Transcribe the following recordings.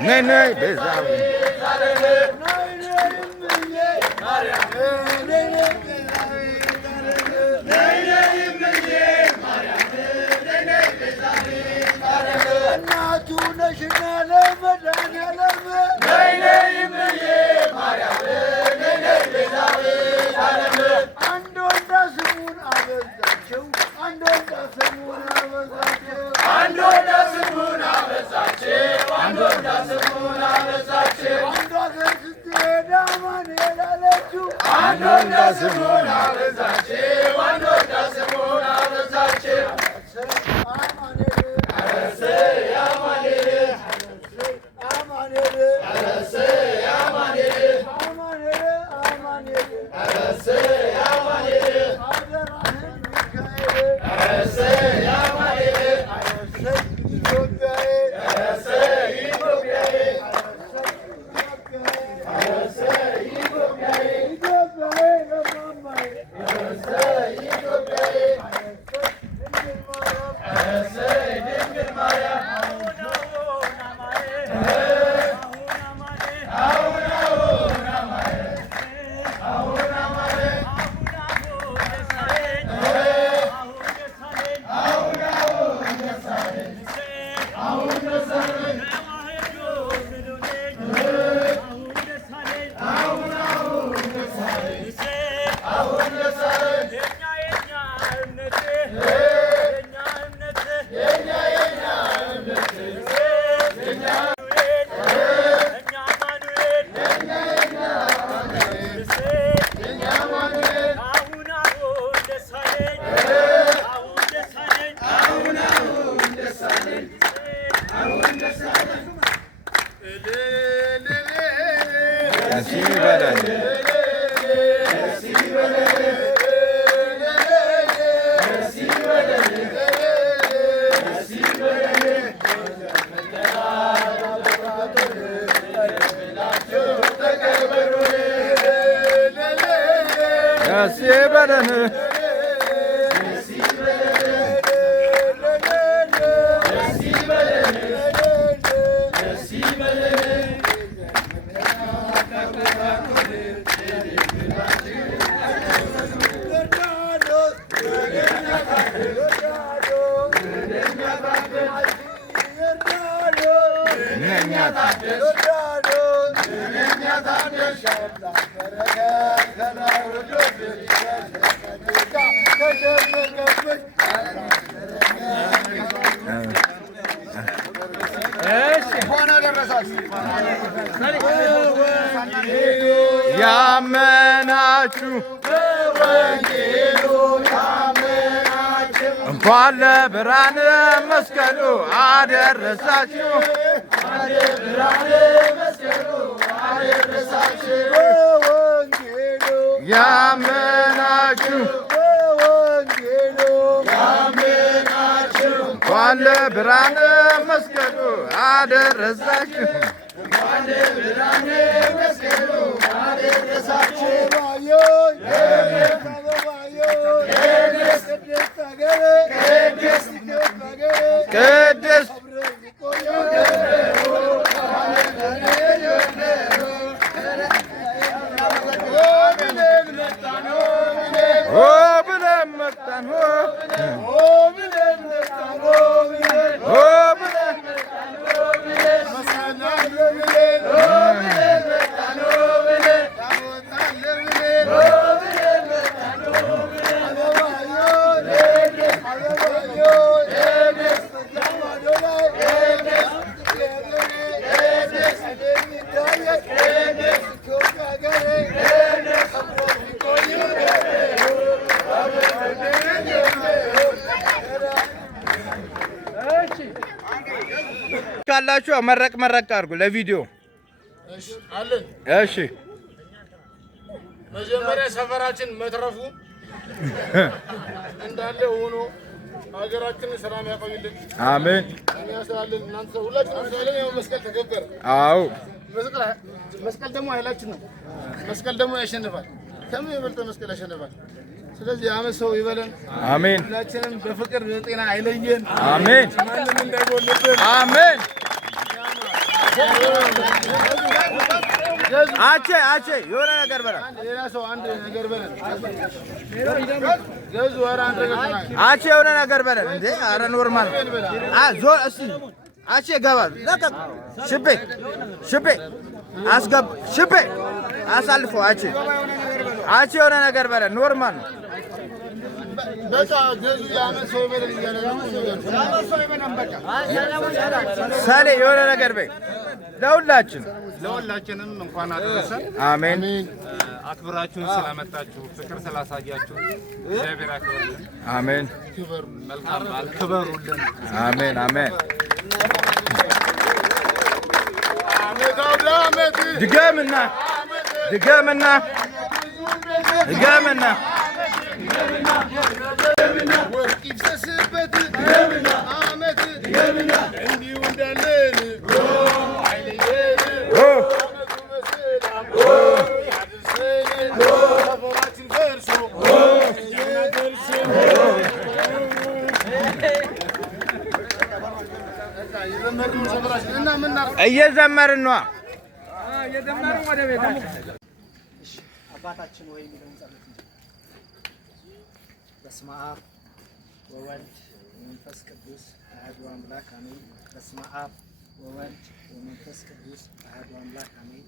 ነይ ነይ ቤዛዊ ያመናችሁ እንኳን ለብርሃነ መስቀሉ አደረሳችሁ ያመናችሁ እንኳን ለብርሃነ መስቀሉ አደረሳችሁ ቅድስት ብለን መጣን ካላችሁ መረቅ አድርጉ ለቪዲዮ። እሺ አለን። እሺ መጀመሪያ ሰፈራችን መትረፉ እንዳለ ሆኖ ሀገራችንን ሰላም ያቆይልን። አሜን። እኛ ስላለን እናንተ ሁላችንም ስላለን ያው መስቀል ተከበረ። አዎ መስቀል ደግሞ ኃይላችን ነው። መስቀል ደግሞ ያሸንፋል። ከምን የበለጠ መስቀል ያሸንፋል። ስለዚህ አመት ሰው ይበለን። አሜን። ሁላችንም በፍቅር በጤና አይለየን። አሜን። ማንም እንዳይጎልብን። አሜን። አቼ የሆነ ነገር በለ ሌላ ሰው አንድ ነገር በለ ገዙ ኧረ አንድ ነገር አቼ የሆነ ነገር በለ እንዴ ኧረ ኖርማል ዞር እስቲ አቼ ገባል ለቀቅ ሽቤ አስገብ ሽቤ አሳልፎ አቼ የሆነ ነገር በለ ኖርማል ነው በቃ ገዙ ያመት ሰው በለ ይያለ ሳሌ የሆነ ነገር በይ ለሁላችንም እንኳን አደረሰን። አሜን። አክብራችሁን ስለመጣችሁ ፍቅር ስላሳያችሁ እግዚአብሔር ያክብርልን። አሜን። መልካም በዓል ክበሩልን። አሜን። ድገምና ወርቅ ይፍሰስበት አመት እንዲሁ እንዳለን እየዘመርን ነዋ። አባታችን ወይ የሚለውን ጸሎት በስመ አብ ወወልድ ወመንፈስ ቅዱስ አሐዱ አምላክ አሜን። በስመ አብ ወወልድ ወመንፈስ ቅዱስ አሐዱ አምላክ አሜን።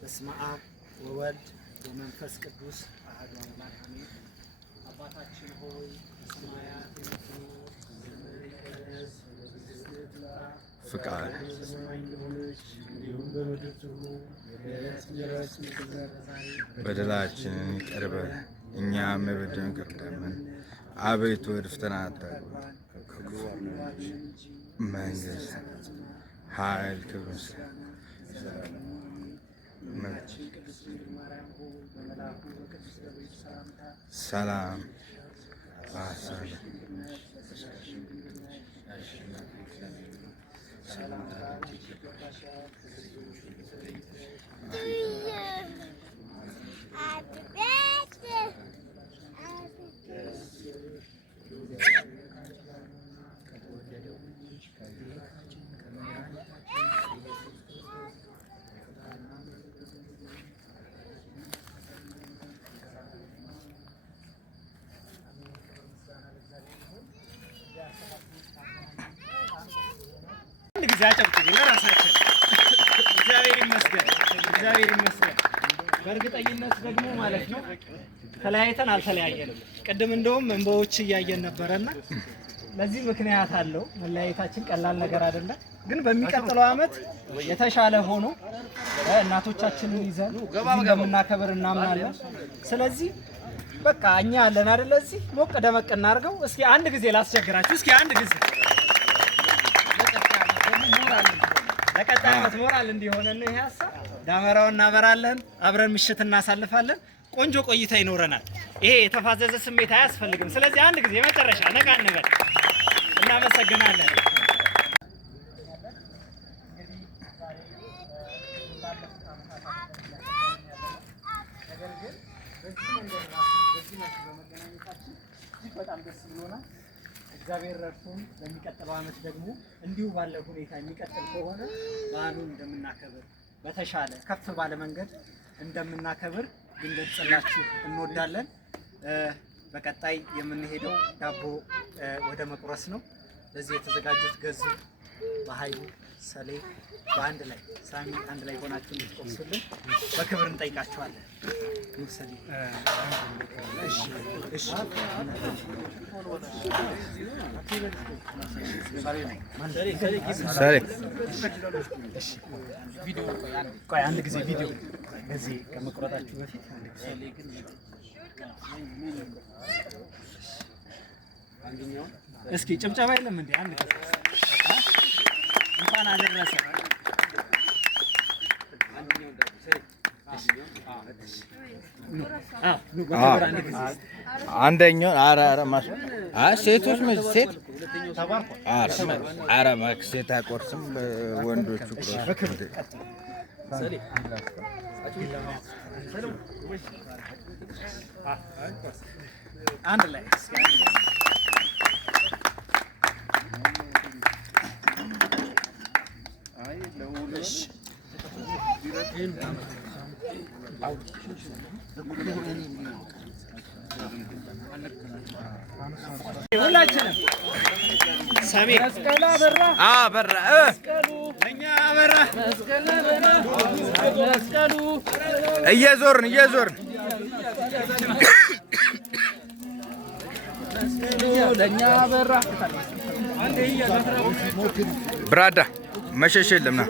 በስመ አብ ወወልድ ወመንፈስ ቅዱስ አሐዱ አምላክ አሜን። አባታችን ሆይ በሰማያት የምትኖር ስምህ ይቀደስ፣ መንግሥትህ ትምጣ፣ ፍቃድ እንዲሁም በምድር ትሁን። የዕለት እንጀራችንን ስጠን ዛሬ፣ በደላችንን ይቅር በለን እኛም የበደሉንን ይቅር እንደምንል፣ አቤቱ ወደ ፈተና አታግባን ከክፉ መንግሥት፣ ኃይል፣ ክብር፣ ሰላም ጊዜ አጨብጭቡ ለራሳችን። እግዚአብሔር ይመስገን። በእርግጠኝነት ደግሞ ማለት ነው ተለያይተን አልተለያየንም። ቅድም እንደውም እንባዎች እያየን ነበረና ለዚህ ምክንያት አለው። መለያየታችን ቀላል ነገር አይደለም። ግን በሚቀጥለው ዓመት የተሻለ ሆኖ እናቶቻችንን ይዘን እንደምናከብር እናምናለን። ስለዚህ በቃ እኛ አለን አይደል? እዚህ ሞቅ ደመቅ እናድርገው። እስኪ አንድ ጊዜ ላስቸግራችሁ። እስኪ አንድ ጊዜ ለቀጣይ ዓመት ሞራል እንዲሆነን ነው ይሄ ሀሳብ። ዳመራውን እናበራለን፣ አብረን ምሽት እናሳልፋለን፣ ቆንጆ ቆይታ ይኖረናል። ይሄ የተፋዘዘ ስሜት አያስፈልግም። ስለዚህ አንድ ጊዜ የመጨረሻ ነቃ እንበል። እናመሰግናለን። በጣም ደስ ብሎናል። እግዚአብሔር ረድቶን በሚቀጥለው ዓመት ደግሞ እንዲሁ ባለ ሁኔታ የሚቀጥል ከሆነ በዓሉን እንደምናከብር በተሻለ ከፍ ባለ መንገድ እንደምናከብር ልንገልጽላችሁ እንወዳለን። በቀጣይ የምንሄደው ዳቦ ወደ መቁረስ ነው። ለዚህ የተዘጋጁት ገዙ፣ በኃይሉ፣ ሰሌ በአንድ ላይ ሳሚ አንድ ላይ ሆናችሁ እንድትቆርሱልን በክብር እንጠይቃችኋለን። ሰሌ ቆይ አንድ ጊዜ ቪዲዮ እዚህ ከመቁረጣችሁ በፊት እስኪ ጭብጨባ የለም እንዴ? አንድ ጊዜ እንኳን አደረሰ። አንደኛው ሴቶች ሴት ሴት አይቆርስም፣ ወንዶቹ አንድ ላይ አይ ለሁሉ ሁላችንም ሰሜን መስቀል አበራ አበራ እኛ አበራ መስቀል አበራ መስቀሉ እየዞርን ለኛ አበራ ብራዳ መሸሽ የለም ና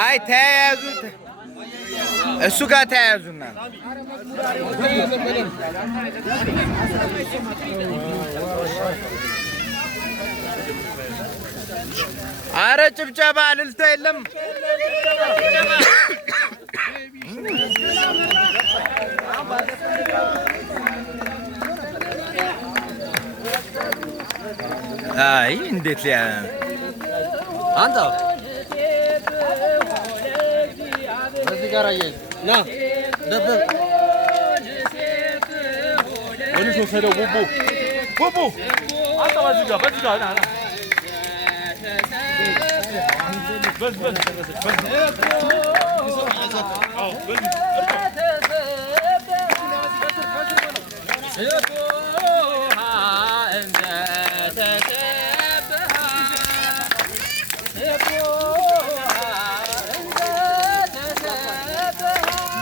አይ ተያያዙት እሱ ጋር ተያያዙና አረ ጭብጨባ እልልታ የለም አይ እንዴት ያ አንተ በዚህ ጋር አየህ ና ደበብ ወንስ ወሰደው ቡቡ አንተ በዚህ ጋር ና በስ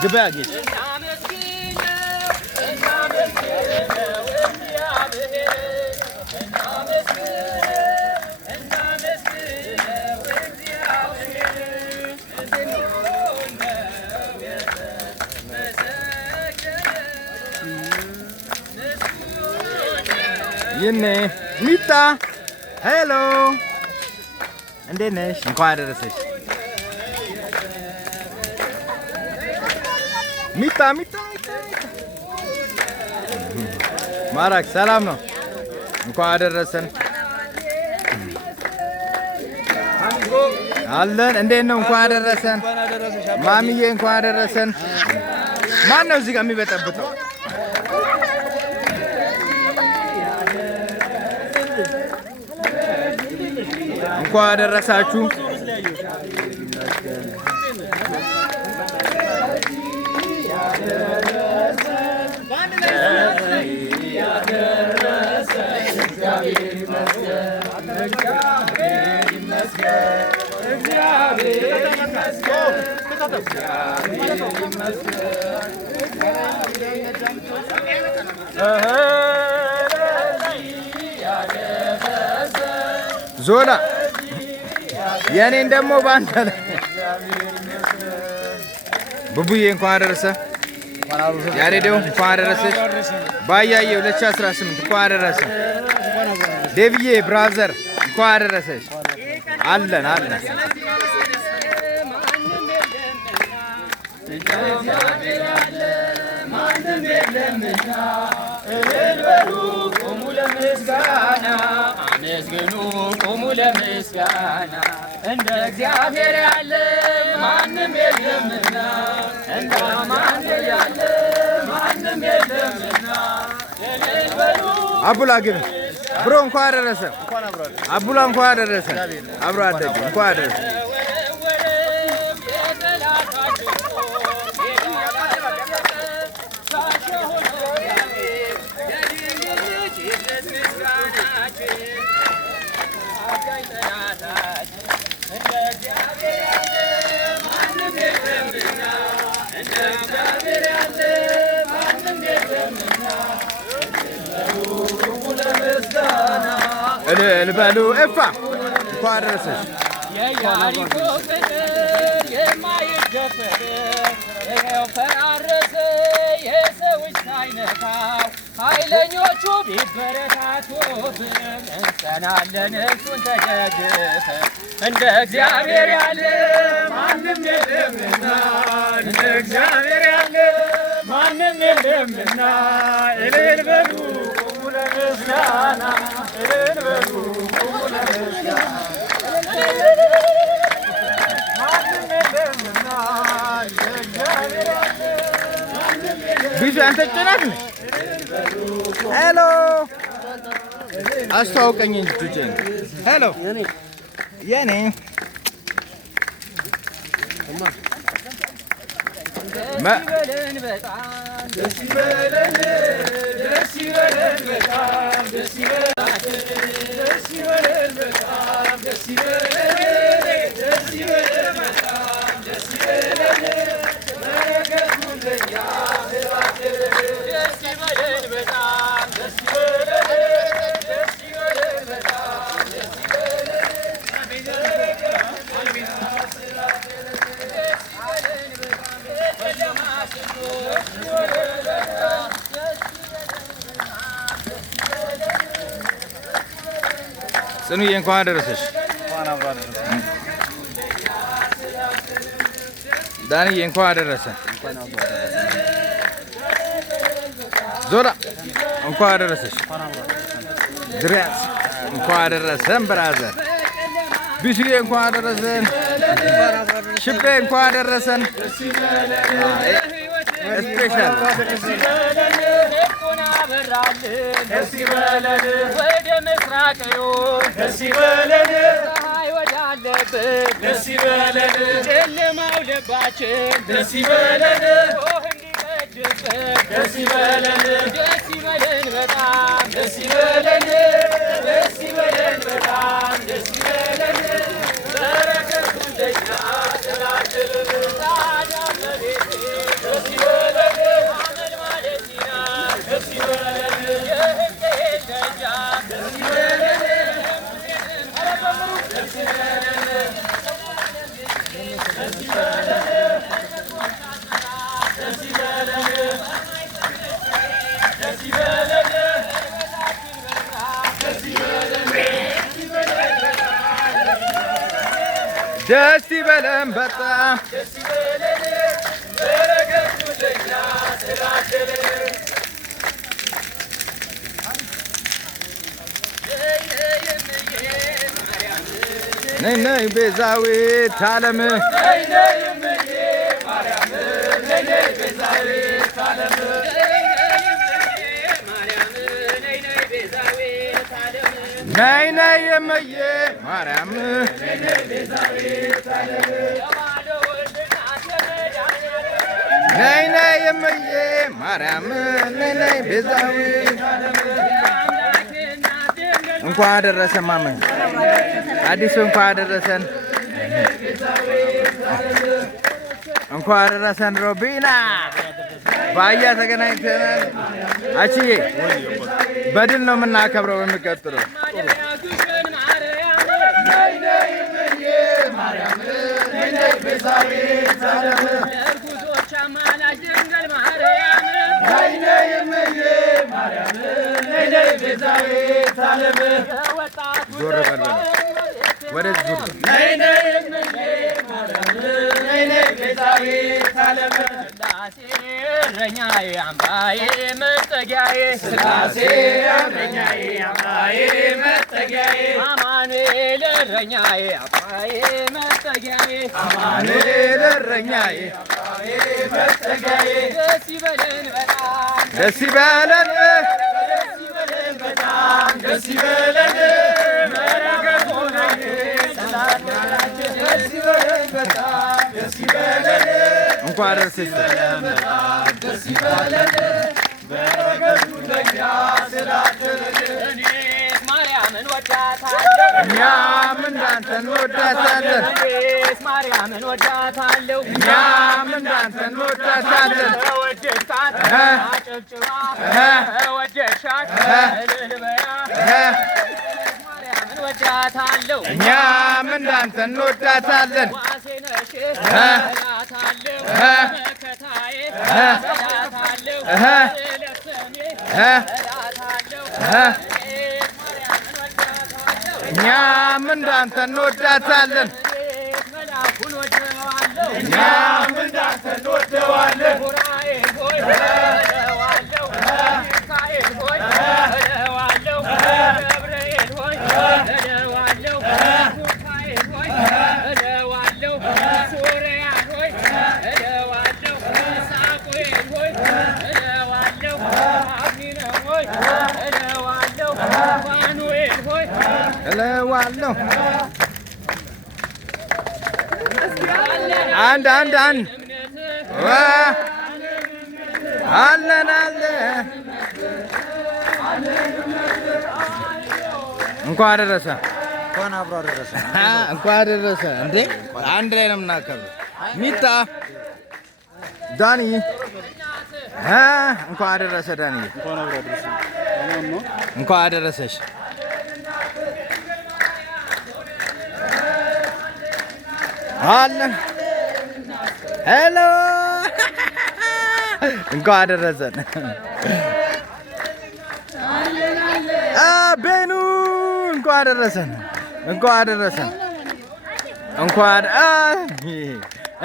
ግባ ጌት ይኔ ሚጣ ሄሎ እንዴት ነሽ? እንኳን አደረሰሽ ሚጣ ማራክ ሰላም ነው። እንኳን አደረሰን አለን። እንዴት ነው? እንኳን አደረሰን ማሚዬ፣ እንኳን አደረሰን። ማን ነው እዚህ ጋር የሚበጠብጠው? እንኳን አደረሳችሁ። ዞላ የኔን ደግሞ ባንተ ላይ ቡቡዬ እንኳን አደረሰ። ያሬዴው እንኳን አደረሰሽ። ባያዬ 2018 እንኳን አደረሰ። ዴቪዬ ብራዘር እንኳን አደረሰሽ። አለን ማንም የለምና እልል በሉ ቁሙ ለምስጋና አመስግኑ ቁሙ ለምስጋና እንደ እግዚአብሔር ያለ ማንም የለምና እንደ አማኑኤል ያለ ማንም የለምና እልል በሉ አቡላ ግን ብሮ እንኳን አደረሰ። አቡላ እንኳን አደረሰ። አብሮ አደግ እንኳን አደረሰ። እልል በሉ እፋ እንኳን አደረሰሽ። የያሪኮ ቅጥር የማይደፈር ይኸው ፈራረሰ የሰው እጅ ሳይነካው ኃይለኞቹ ቢበረታቱብን እንጸናለን እሱን ተደግፈን እንደ እግዚአብሔር ያለ ማንም የለምና እንደ እግዚአብሔር ያለ ማንም የለምና እልል በሉ ቁሙ ለምስጋና እልል በሉ ቁሙ ለምስጋና ማንም የለምና እንደ እግዚአብሔር ያለ ቢዙ አንተ ጭናት ነህ። ሄሎ አስተዋውቀኝ እንጂ ቱጀን ሄሎ የኔ ደስ ይበለን ደስ ይበለን በጣም ደስ ይበለን ደስ ይበለን በጣም ደስ ይበለን ደስ ይበለን በጣም ደስ ይበለን በረከቱን ለእኛ ደስ ይበለን በጣም ደስ ይበለን ደስ ይበለን በጣም ደስ ጽኑዬ እንኳን አደረሰሽ። ዳንዬ እንኳን አደረሰ። ዞላ እንኳን አደረሰሽ። ድሪያስ እንኳን አደረሰን። ብራዘር ቢሱዬ እንኳን አደረሰን። ሽቤ እንኳን አደረሰን። ስፔሻል ደስ ይበለን ወደ ምስራቅ ደስ ይበለን ፀሐይ ወዳለበት ደስ ይበለን ጨለማው ልባችን ደስ ይበለን እንዲቀድበት ደስ ይበለን ደስ ይበለን በጣም ደስ ይበለን ደስ ይበለን በጣም ደስ ይበለን በረከቱን ለእኛ ስላደረገ ታዲያ በቤቴ ደስ ይበለን አመል ማለት ይናል ደስ ይበለን ደስ ይበለን በጣም ደስ ይበለን በረከቱን ለእኛ ስላደረገ ነይ ነይ ቤዛዊት ዓለም ነይ ነይ እምዬ ማርያም ነይ ነይ ቤዛዊት ዓለም ነይ ነይ እምዬ ማርያም ነይ ነይ ቤዛዊት ዓለም ነይ ነይ እምዬ ማርያም ነይ ነይ ቤዛዊት ዓለም እንኳን አደረሰ ማማ አዲሱ እንኳን አደረሰን እንኳን አደረሰን ሮቢና ባያ ተገናኝተናል አቺዬ በድል ነው የምናከብረው የሚቀጥለው ነይ ነይ እምዬ ማርያም ነይ ነይ ቤዛዊት ዓለም ለርጉዞች አማላጅ ድንግል ማርያም ነይ ነይ እምዬ ማርያም ነይ ነይ ቤዛዊት ዓለም ዞር በል ወደዚህ ዞር ነይ ነይ እምዬ ማርያም ነይ ነይ ቤዛዊት ዓለም ስላሴ እረኛዬ አምባዬ መጠጊያዬ ስላሴ እረኛዬ አምባዬ መጠጊያዬ አማኑኤል እረኛዬ አምባዬ መጠጊያዬ አማኑኤል እረኛዬ አምባዬ መጠጊያዬ ደስ ይበለን በጣም ደስ ይበለን ደስ ይበለን በጣም ደስ ይበለን በረከቱን ስላደራችን ደስ ይበለን በጣም ደስ ይበለን እንኳን አደረሰሽ ደስ ይበለን በረከቱን ለእኛ ስላደረገ ማርያምን ወዳታለሁ እኛም እንዳንተ እንወዳታለን ማርያምን ወዳታለሁ እኛም እንዳንተ እንወዳታለን ወደድካት አጨብጭባ ወደድሻት እልል በያ ማርያምን ወዳታለሁ እኛም እንዳንተ እንወዳታለን ዋሴ ነሽ እላታለሁ መከታዬ እላታለሁ ለሰሜ እላታለሁ እኛም እንዳንተ እንወዳታለን መላኩን ወደዋለሁ እኛም እንዳንተ እንወደዋለን ኡራኤል ሆይ እለዋለሁ ሚካኤል ሆይ እለዋለሁ ገብርኤል ሆይ እለዋለሁ ሚካኤል ሆይ እለዋለሁ ሱሪያን ሆይ እለዋለሁ ሳቁኤል ሆይ አለው አንድ አለን እንኳን አደረሰ እንኳን አደረሰ እንዴ አንድ ላይ ነው የምናከብረው ሚጣ ዳኒ እንኳን አደረሰ ዳኒ እንኳን አደረሰሽ አለን ሄሎ እንኳን አደረሰን ቤኑ እንኳን አደረሰን እንኳን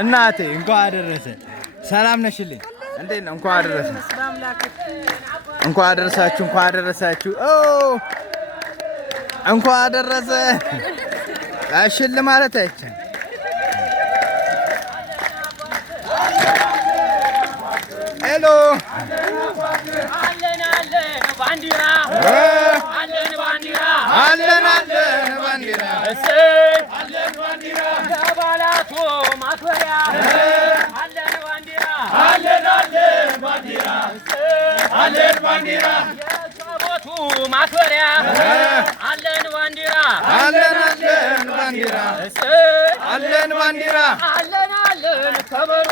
እናቴ እንኳን አደረሰን ሰላም ነሽልኝ እንዴት ነው እንኳን አደረሰን እንኳን አደረሳችሁ እንኳን አደረሰ አሽል ማለት አይቻልም ሄሎ አለን ባንዲራ ለበዓላቱ ማክበሪያ አለን ባንዲራ የታቦቱ ማክበሪያ አለን ባንዲራ አለን ከበሮ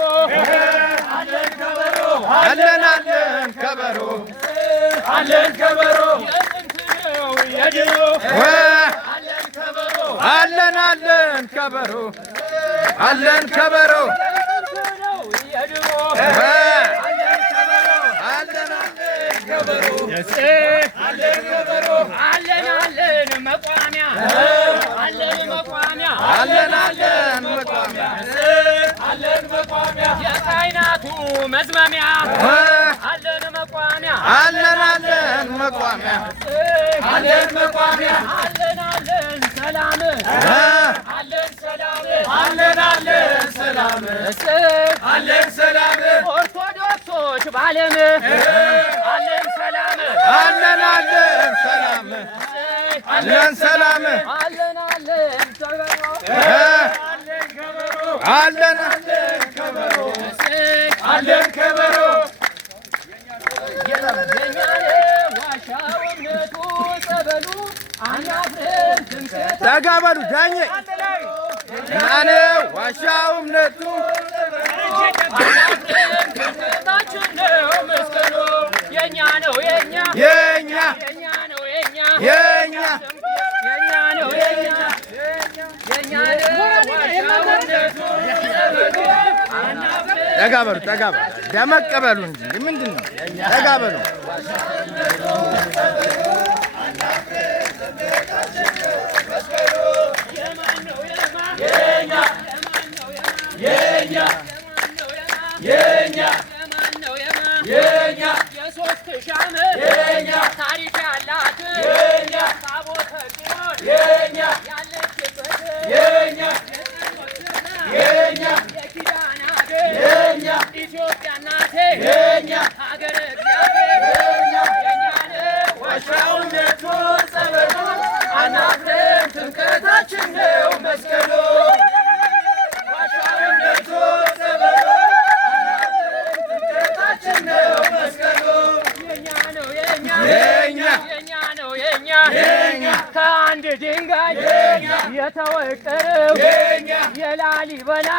አለን ከበሮ የጥንት ነው የድሮ አለን ከበሮ አለን መቋሚያ የካህናቱ መዝመሚያ አለን መቋሚያ ሰላም ኦርቶዶክሶች ባለም አለን ሰላም አለን ከበሮ ተጋበሉ ዳኜ ናነ ዋሻው እምነቱ የኛ ነው ተጋበሉ ደመቅ በሉ እንጂ ምንድን ነው ተጋበሉ የሶስት ሺህ ዓመት ታሪክ ያላት ታቦተ ጽዮን ያለችበት የኪዳነ ሀገር ኢትዮጵያ እናቴ ሀገረ እግዚአብሔር የእኛ ነው ዋሻው እምነቱ ጸበሉ አናፍርም ትምክህታችን ነው መስቀሉ ዋሻው እምነቱ ጸበሉ ከአንድ ድንጋይ የተወቀረው የላሊበላ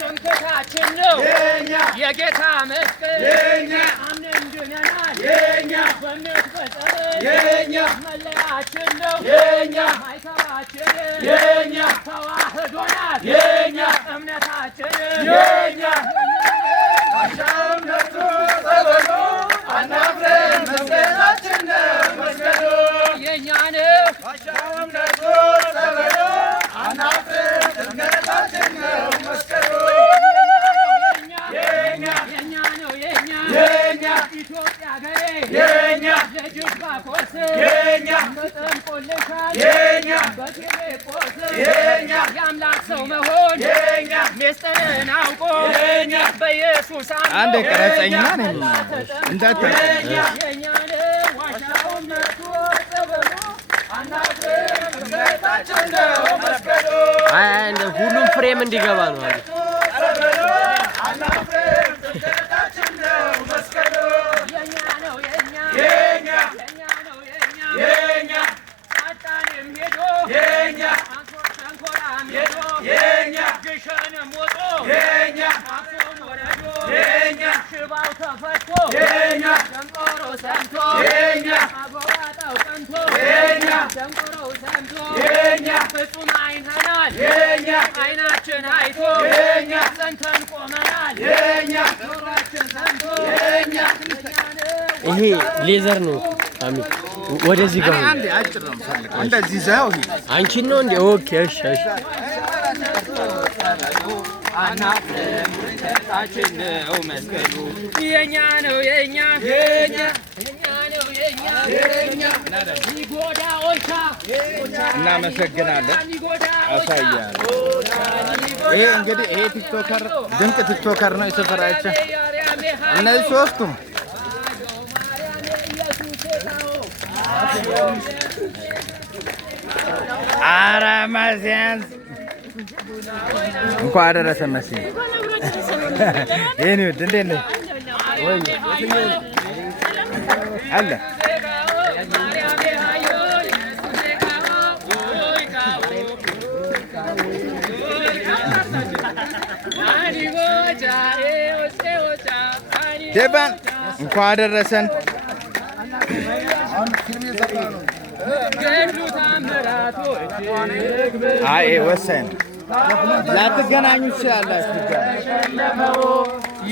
ትምክህታችን ነው የጌታ መስቀል አምነን ድነናል በእምነት በጸሎት መለያችን ነው ማይተባችን ተዋህዶናል እምነታችን ዋሻው እምነቱ ጸበሉ አናፍርም መስቀላችን ነው መስቀሉ ተገልጦልሻል በፊልጶስ የአምላክ ሰው መሆን ምስጢርን አውቆ በኢየሱስ አንድ ቀረጸኝና ነኝ እንዳት የኛ ነው ዋሻውን መቶ ጸበሉ አናፍርም እምነታችን ነው መስቀሉ እንደ ሁሉም ፍሬም እንዲገባ ነው አለ አናፍርም እምነታችን ነው መስቀሉ የኛ ነው የኛ ነው የኛ አጣንም ሄዶ የኛ አንኮራም ሄዶ የኛ ግሸንም ወጦ የኛ አክሱም ወረዶ የኛ ሽባው ተፈቶ የኛ ደንቆሮ ሰምቶ የኛ አጎባጣው ቀንቶ የኛ ደንቆሮ ሰምቶ የኛ ፍጹም አይተናል የኛ አይናችን አይቶ የኛ ጸንተን ቆመናል የኛ ጆሮአችን ሰምቶ የኛ ይሄ ሌዘር ነው አሚ ወደዚህ ጋር አንዴ አጭር ነው ፈልገው እንደዚህ ዘው አንቺን ነው እንዴ ኦኬ እሺ አናፍርም እምነታችን ነው መስቀሉ የኛ ነው የኛ ነው የኛ ይጎዳ ኦልቻ እናመሰግናለን አሳያለሁ ይሄ እንግዲህ ይሄ ቲክቶከር ድንቅ ቲክቶከር ነው የሰፈራችን እነዚህ ሶስቱም አራማዚያን እንኳን አደረሰ መሲ የኔ ውድ እንዴት ነህ ወይ አለ ጀባን እንኳን አደረሰን አይ ወሰን ላትገናኙ ትችላላችሁ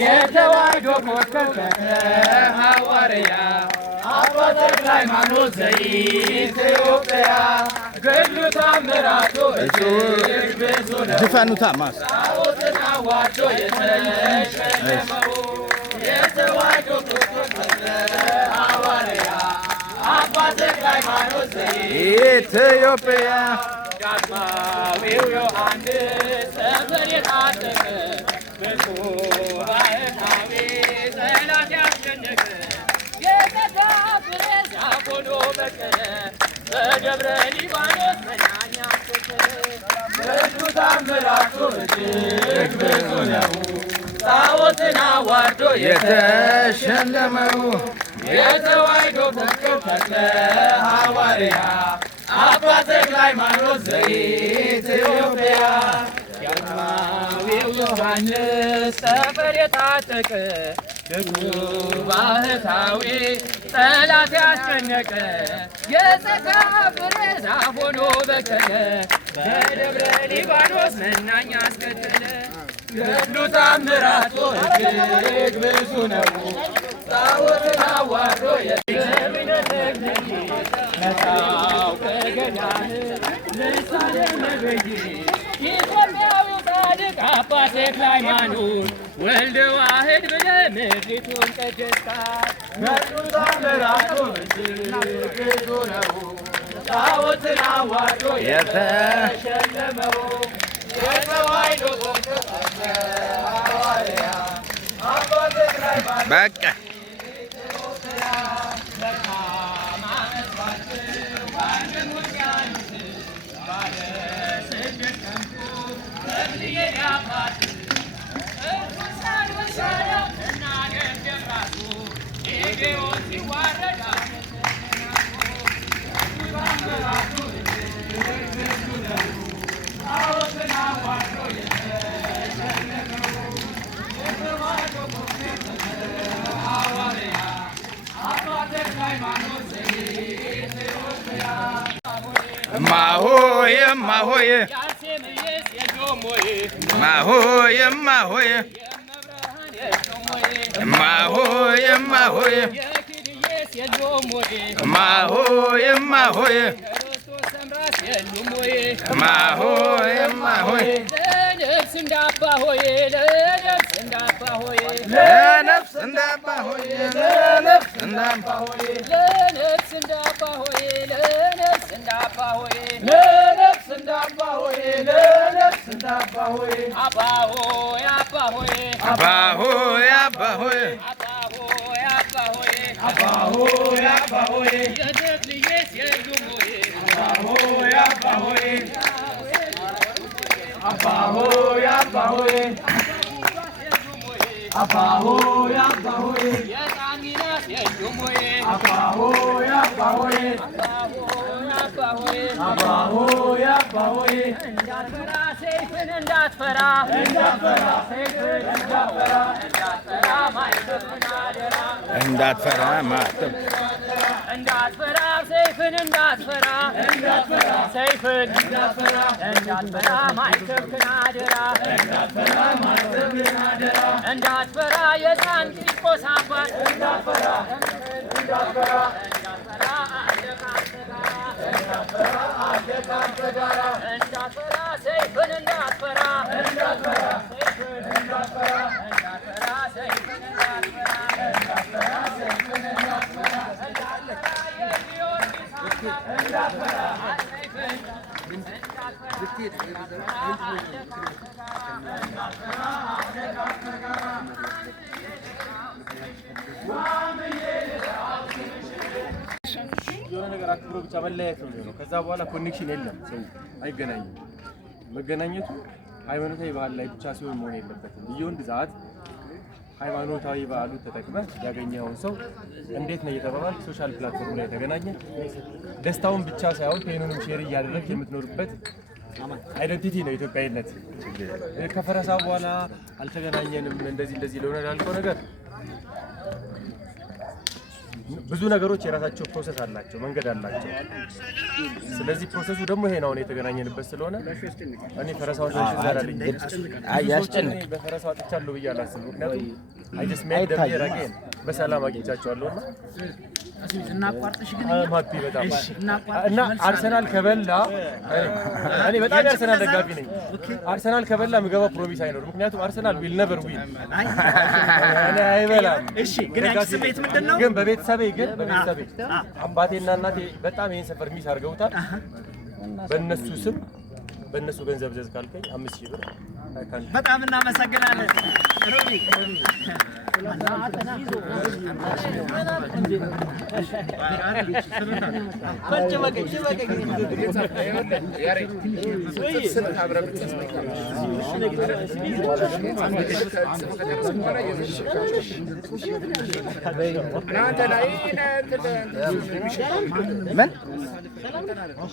የተዋሕዶ ኮከብ ሐዋርያ አባ ተክለ ሃይማኖት ዘኢትዮጵያ ገድሉ ተአምራቱ እጅግ ብዙ ነው ዝፈኑታ ማስ ጣዖትን አዋርዶ የተሸለመው የተዋሕዶ ኮከብ ሐዋርያ አባ ተክለ ሃይማኖት ዘኢትዮጵያ ዳግማዊው ዮሐንስ ሰፈር የታጠቀ ብርቱ ባህታዊ ጠላት ያስጨነቀ የተካፈለ ዛፍ ሆኖ በቀለ በደብረ ሊባኖስ መናኛ ተከለ ገድሉ ተአምራቱ እጅግ ብዙ ነው ጣዖትን አዋርዶ የተሸለመው የተዋሕዶ ኮከብ ተክለ ሐዋርያ አባ ተክለ ሃይማኖት ዘኢትዮጵያ ዳግማዊው ዮሐንስ ሰፈር የታጠቀ ብርቱ ባህታዊ ጠላት ያስጨነቀ የተከበረ ዛፍ ሆኖ በቀለ በደብረ ሊባኖስ መናኛ አስከተለ ገድሉ ተአምራቱ እጅግ ብዙ ነው ጣዖትን አዋርዶ መጣው ከገዳም ምሳሌ ነብይ ኢትዮጵያዊ ጻድቅ አባ ተክለ ሃይማኖት ወልደ ዋሕድ ብለህ ምድሪቱን ቀደስካት ገድሉ ተአምራቱ እጅግ ብዙ ነው ጣዖትን አዋርዶ የተሸለመው የተዋሕዶ ኮከብ ሐዋርያ አባ ተክለ ሃይማኖት በቃ ማሆየ ማሆየ ማሆየ ማሆየ ማሆየ ማሆየ ማሆየ ማሆየ ማሆየ ማሆየ ለነፍስ እንዳባ ሆየ ለነፍስ እንዳባ ሆየ ለነፍስ እንዳባ ሆየ ለነፍስ እንዳባ ሆየ ለነፍስ እንዳባ ሆየ ለነፍስ እንዳባሆይ ለነፍስ እንዳባሆይ ለነፍስ እንዳባሆይ አባሆይ አባሆይ አባሆይ አባሆይ አባሆይ አባሆይ አባሆይ አባሆይ የደክልዬስ የሉሞይ አባሆይ አባሆይ አባሆይ አባሆይ አባሆይ አባሆይ የጣንጊናስ የሉሞይ አባሆይ አባሆይ አባሆይ አባሆይ አባሆይ እንዳትፈራ ሰይፍን እንዳትፈራ እንዳትፈራ ሰይፍን እንዳትፈራ እንዳትፈራ ማይተፍን አደራ እንዳትፈራ ማተብ እንዳትፈራ ሰይፍን እንዳትፈራ እንዳትፈራ ሰይፍን እንዳትፈራ እንዳትፈራ ማይተፍን አደራ እንዳትፈራ ማይተፍን አደራ እንዳትፈራ የሕፃን ቂርቆስ አባት እንዳትፈራ እንዳትፈራ እንዳትፈራ አለ ካንተ ጋራ እንዳትፈራ ሰይፍን እንዳትፈራ እንዳትፈራ ሰይፍን እንዳትፈራ እንዳትፈራ ሰይፍን እንዳትፈራ እንዳትፈራ ሰይፍን እንዳትፈራ የጊዮርጊስ አምላክ እንዳትፈራ ሰይፍን የሆነ ነገር አክብሮ ብቻ መለያየት ነው የሚሆነው። ከዛ በኋላ ኮኔክሽን የለም፣ ሰው አይገናኝም። መገናኘቱ ሃይማኖታዊ ባህል ላይ ብቻ ሲሆን መሆን የለበትም። ቢዮንድ ዛት ሃይማኖታዊ ባህሉ ተጠቅመህ ያገኘውን ሰው እንዴት ነው እየተባባል ሶሻል ፕላትፎርም ላይ ተገናኘ ደስታውን ብቻ ሳይሆን ፔኑንም ሼር እያደረግ የምትኖርበት አይደንቲቲ ነው ኢትዮጵያዊነት። ከፈረሳ በኋላ አልተገናኘንም እንደዚህ ለሆነ ላልከው ነገር ብዙ ነገሮች የራሳቸው ፕሮሰስ አላቸው፣ መንገድ አላቸው። ስለዚህ ፕሮሰሱ ደግሞ ይሄ ነው የተገናኘንበት ስለሆነ እኔ ፈረሳውን ተሽዛራልኝ ያስጨንቅ በፈረሳው አጥቻለሁ ብዬ አላስብም። ምክንያቱም አይ ጀስት ሜድ ደም የራቀን በሰላም አግኝቻቸዋለሁና እናቋርጥሽ ግን ማፒ በጣም እና አርሰናል ከበላ እኔ በጣም የአርሰናል ደጋፊ ነኝ። አርሰናል ከበላ ምገባ ፕሮሚስ አይኖርም። ምክንያቱም አርሰናል ዊል ነቨር ዊን እኔ አይበላም። እሺ ግን ያንቺ ቤት ምንድነው? ግን በቤተሰቤ አባቴና እናቴ በጣም ይሄን ሰፈር ሚስ አድርገውታል። በእነሱ ስም በእነሱ ገንዘብ ዘዝ ካልከኝ 5000 ብር በጣም እናመሰግናለን ሮቢ።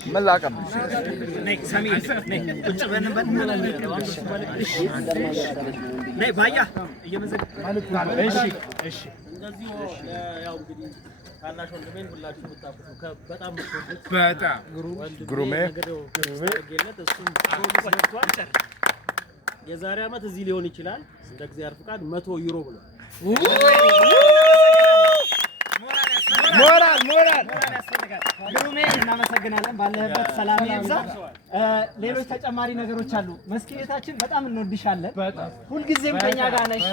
ምን ላቀም ነይ ባያ እሺ ያው እንግዲህ ታናሽ ወንድሜን ሁላችሁ ብታውቁት በጣም በጣም ግሩሜ የዛሬ ዓመት እዚህ ሊሆን ይችላል እንደ እግዚአብሔር ፍቃድ 100 ዩሮ ብሎ ሞራል ግሩሜ እናመሰግናለን። ባለህበት ሰላም ይብዛ። ሌሎች ተጨማሪ ነገሮች አሉ። መስኪ ቤታችን በጣም እንወድሻለን። ሁልጊዜም ከኛ ጋር ነሽ።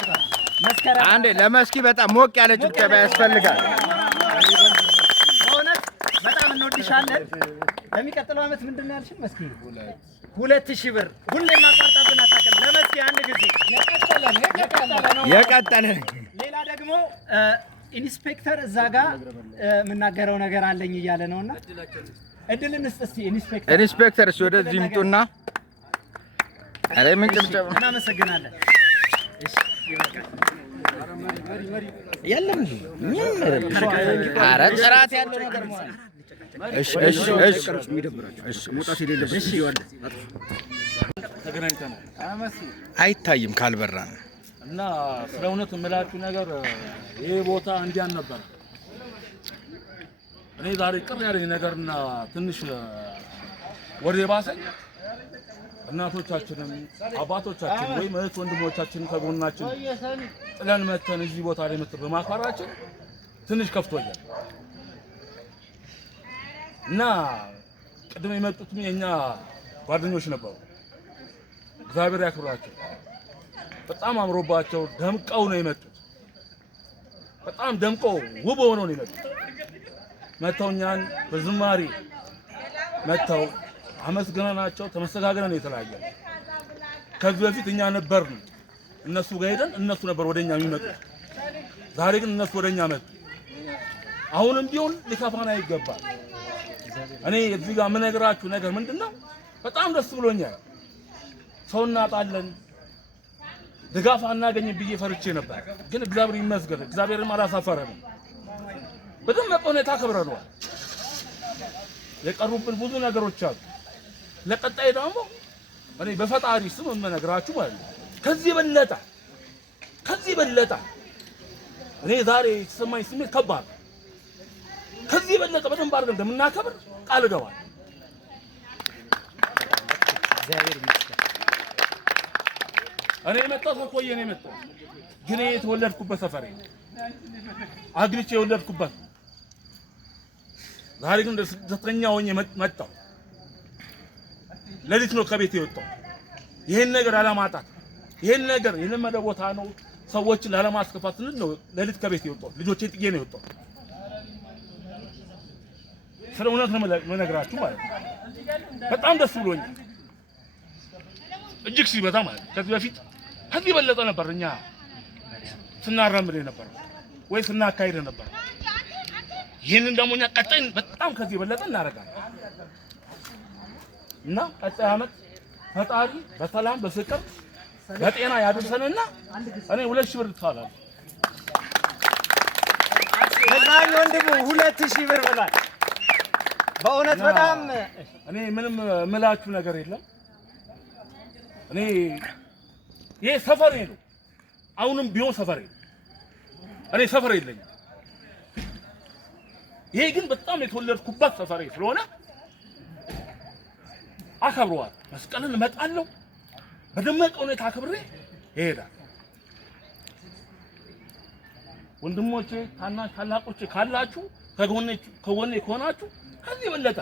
መስከረም አንዴ ለመስኪ በጣም ሞቅ ያለ ጭብጨባ ያስፈልጋል። በእውነት በጣም እንወድሻለን። ለሚቀጥለው ዓመት ምንድን ነው ያልሽን መስኪ? 2000 ብር ሁሌም ማቋርጣብን አታውቅም። ለመስኪ አንድ ጊዜ የቀጠለ ሌላ ደግሞ ኢንስፔክተር እዛ ጋር የምናገረው ነገር አለኝ እያለ ነውና እድልን እስቲ ኢንስፔክተር ወደዚህ ይምጡና አሬ ምን ጭብጨባ እናመሰግናለን። እሺ ይበቃል። የለም ኧረ ጥራት ያለው ነገር ነው። እሺ መውጣት የሌለበት ተገናኝተናል አይታይም ካልበራን እና ስለ እውነት የምላችሁ ነገር ይሄ ቦታ እንዲያን ነበር። እኔ ዛሬ ቅር ያለኝ ነገርና ትንሽ ወደ ባሰኝ እናቶቻችንን አባቶቻችን ወይም እህት ወንድሞቻችን ከጎናችን ጥለን መተን እዚህ ቦታ ላይ መጥተን በማክበራችን ትንሽ ከፍቶኛል። እና ቅድም የመጡትም የኛ ጓደኞች ነበሩ። እግዚአብሔር ያክብራቸው። በጣም አምሮባቸው ደምቀው ነው የመጡት። በጣም ደምቀው ውብ ሆነው ነው የመጡት። መተውኛን በዝማሬ መጥተው አመስግነናቸው ተመሰጋግነን የተለያየ ከዚህ በፊት እኛ ነበርን እነሱ ጋር ሄደን እነሱ ነበር ወደኛ የሚመጡት። ዛሬ ግን እነሱ ወደኛ መጡ። አሁንም ቢሆን ሊከፋን አይገባል። እኔ እዚህ ጋር የምነግራችሁ ነገር ምንድነው? በጣም ደስ ብሎኛል። ሰው እናጣለን ድጋፍ አናገኝም ብዬ ፈርቼ ነበር። ግን እግዚአብሔር ይመስገን እግዚአብሔርም አላሳፈረንም። በደመቀ ሁኔታ አክብረነዋል። የቀሩብን ብዙ ነገሮች አሉ። ለቀጣይ ደግሞ እኔ በፈጣሪ ስም የምነግራችሁ ማለት ነው ከዚህ በለጠ እኔ ዛሬ የተሰማኝ ስሜት ከባድ ነው። ከዚህ በለጠ በደንብ አድርገን እንደምናከብር ቃል እገባለሁ። እኔ የመጣሁት ከቆየ ነው የመጣሁት፣ ግን የተወለድኩበት ሰፈሬ አግብቼ የወለድኩበት። ዛሬ ግን ስደተኛ ሆኜ መጣሁ። ለሊት ነው ከቤት የወጣሁ። ይሄን ነገር አለማጣት፣ ይሄን ነገር የለመደ ቦታ ነው ሰዎችን ላለማስከፋት ነው ለሊት ከቤት የወጣሁ። ልጆቼን ጥዬ ነው የወጣሁ። ስለ እውነት ነው የምነግራችሁ ማለት ነው። በጣም ደስ ብሎኛል እጅግ ሲበዛ ማለት ነው። ከዚህ በፊት ከዚህ በለጠ ነበር እኛ ስናራምድ ነበር ወይ ስናካሂድ ነበር። ይሄንን ደግሞ እኛ ቀጣይ በጣም ከዚህ በለጠ እናደርጋለን እና ቀጣይ ዓመት ፈጣሪ በሰላም በፍቅር በጤና ያድርሰንና እኔ 2000 ብር ትፋላለሁ። በዛኝ ወንድሙ 2000 ብር ብሏል። በእውነት በጣም እኔ ምንም ምላችሁ ነገር የለም። እኔ ይሄ ሰፈሬ ነው። አሁንም ቢሆን ሰፈሬ ነው። እኔ ሰፈሬ የለኝም። ይሄ ግን በጣም የተወለድኩበት ሰፈሬ ስለሆነ አከብረዋለሁ። መስቀልን እመጣለሁ በደመቀ ሁኔታ አክብሬ ይሄዳል። ወንድሞቼ ታናሽ ታላቆቼ ካላችሁ ከጎኔ ከሆናችሁ ከዚህ በለጠ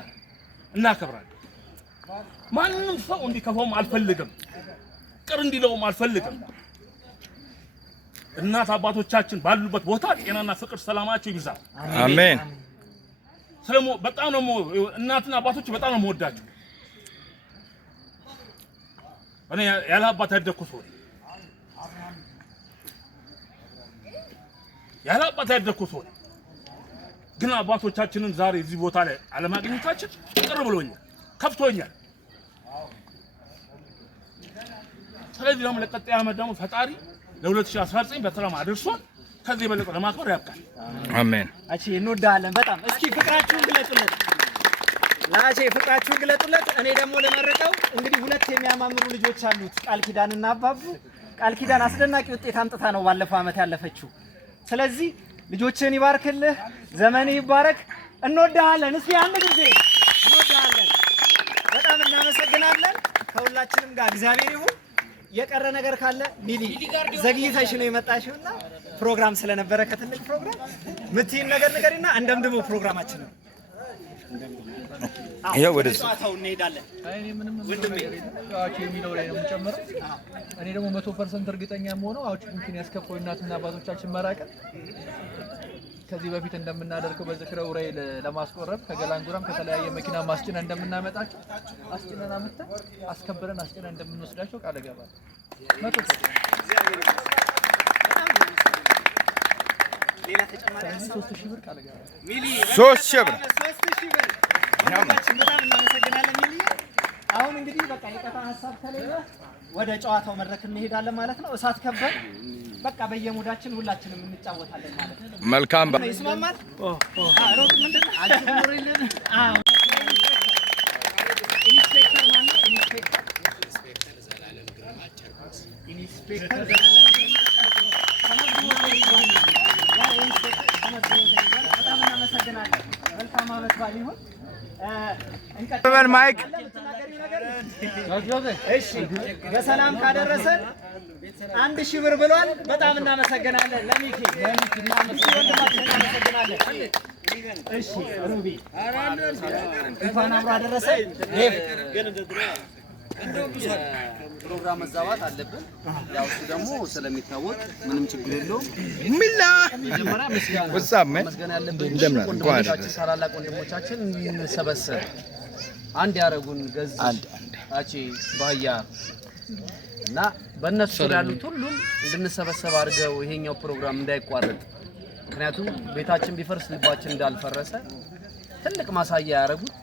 እናከብራለን። ማንንም ሰው እንዲከፋውም አልፈልግም፣ ቅር እንዲለውም አልፈልግም። እናት አባቶቻችን ባሉበት ቦታ ጤናና ፍቅር ሰላማቸው ይብዛ። አሜን። በጣም ነው እናትና አባቶች በጣም ነው የምወዳቸው። እኔ ያለ አባት ያደኩ ሰው ግን አባቶቻችንን ዛሬ እዚህ ቦታ ላይ አለማግኘታችን ቅር ብሎኛል፣ ከፍቶኛል። ስለዚህ ደግሞ ለቀጣይ ዓመት ደግሞ ፈጣሪ ለ2019 በሰላም አድርሶን ከዚህ በለጠ ለማክበር ያብቃል። አሜን። አቺ እንወዳለን በጣም። እስኪ ፍቅራችሁን ግለጡለት፣ ላቼ ፍቅራችሁን ግለጡለት። እኔ ደግሞ ለመረቀው እንግዲህ ሁለት የሚያማምሩ ልጆች አሉት፣ ቃል ኪዳንና አባቡ። ቃል ኪዳን አስደናቂ ውጤት አምጥታ ነው ባለፈው ዓመት ያለፈችው። ስለዚህ ልጆችን ይባርክልህ፣ ዘመን ይባረክ። እንወዳለን። እስኪ አንድ ጊዜ እንወዳለን። በጣም እናመሰግናለን። ከሁላችንም ጋር እግዚአብሔር ይሁን። የቀረ ነገር ካለ ሚሊ ዘግይተሽ ነው የመጣሽውና ፕሮግራም ስለነበረ ከትልቅ ፕሮግራም ምትይን ነገር ንገሪና እንደምድሞ ፕሮግራማችን ነው። ይሄው ወደ ጨዋታው እንሄዳለን። እኔ ምንም አውጪ የሚለው ላይ ነው የምጨምረው። እኔ ደግሞ 100% እርግጠኛ የምሆነው አውጪ እንትን ያስከፋው እናትና አባቶቻችን መራቀቅ ከዚህ በፊት እንደምናደርገው በዝክረ ዑራኤል ለማስቆረብ ከገላንጉራም ከተለያየ መኪና ማስጭነን እንደምናመጣቸው አስጭነን አመጣን አስከብረን አስጭነን እንደምንወስዳቸው ቃል እገባለሁ። 100% ሌላ ተጨማሪ 3000 ብር ቃል እገባለሁ። ሚሊ 3000 ብር 3000 ብር በጣም እናመሰግናለን ሚሊ። አሁን እንግዲህ በቃ የቀጣ ሐሳብ ከሌለ ወደ ጨዋታው መድረክ እንሄዳለን ማለት ነው። እሳት ከበን በቃ በየሙዳችን ሁላችንም እንጫወታለን ማለት ነው። መልካም ይስማማል። ሮጥ ምንድነው አጅቡሪልን? አዎ ኢንስፔክተር ማለት ኢንስፔክተር ዘላለም ግርማቸው ኢንስፔክተር ዘላለም በጣም እናመሰግናለን። መልካም ዓመት በዓል ይሁን። ማይክ እሺ፣ በሰላም ካደረሰን 1000 ብር ብሏል። በጣም እናመሰግናለን ለሚኪ ወንድማችን እናመሰግናለን። እሺ ሩቢ እንኳን አብሮ አደረሰን። ፕሮግራም መዛባት አለብን። ያው እሱ ደግሞ ስለሚታወቅ ምንም ችግር የለውም። ሚላ መጀመሪያ ምስጋና ያለብን ወንድሞቻችን ታላላቅ ወንድሞቻችን እንሰበሰብ አንድ ያረጉን ገዝ አቺ ባያ እና በእነሱ ያሉት ሁሉም እንድንሰበሰብ አድርገው ይሄኛው ፕሮግራም እንዳይቋረጥ ምክንያቱም ቤታችን ቢፈርስ ልባችን እንዳልፈረሰ ትልቅ ማሳያ ያረጉት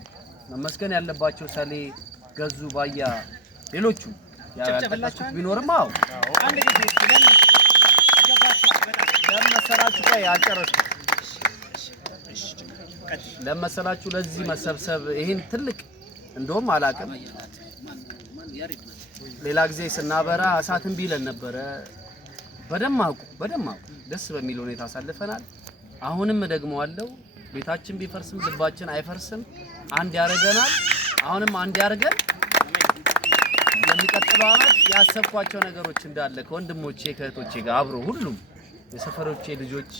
መመስገን ያለባቸው ሰሌ ገዙ ባያ ሌሎቹ ያላችሁ ቢኖርም አው አንድ ጊዜ ለመሰላችሁ ላይ አጨረሱ ለመሰላችሁ ለዚህ መሰብሰብ ይሄን ትልቅ እንደውም አላቀም ሌላ ጊዜ ስናበራ እሳትን ቢለን ነበር በደማቁ ደስ በሚል ሁኔታ አሳልፈናል አሁንም ደግሞ አለው ቤታችን ቢፈርስም ልባችን አይፈርስም አንድ ያረጋናል አሁንም አንድ ያረጋን የሚቀጥለው አመት ያሰብኳቸው ነገሮች እንዳለ ከወንድሞቼ ከእህቶቼ ጋር አብሮ ሁሉም የሰፈሮቼ ልጆች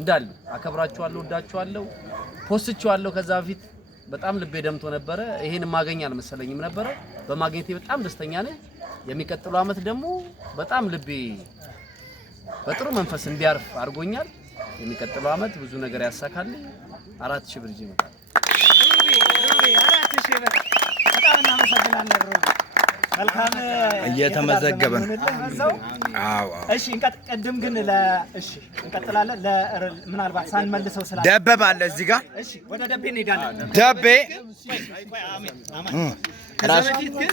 እንዳሉ አከብራቸዋለሁ ወዳቸዋለሁ ፖስትቻለሁ ከዛ በፊት በጣም ልቤ ደምቶ ነበር ይሄን ማገኛ አልመሰለኝም ነበር በማግኘቴ በጣም ደስተኛ ነኝ የሚቀጥለው አመት ደግሞ በጣም ልቤ በጥሩ መንፈስ እንዲያርፍ አድርጎኛል የሚቀጥለው አመት ብዙ ነገር ያሳካል 4000 ብር ይመጣል ሩቢ 4000 ብር በጣም እናመሰግናለን ሩቢ መልካም እየተመዘገበ አዎ እሺ እንቀጥቅድም ግን እሺ እንቀጥላለን ምናልባት ሳንመልሰው ስላለ ደበብ አለ እዚህ ጋር እሺ ወደ ደቤ እንሄዳለን ደቤ ከዛበፊት ግን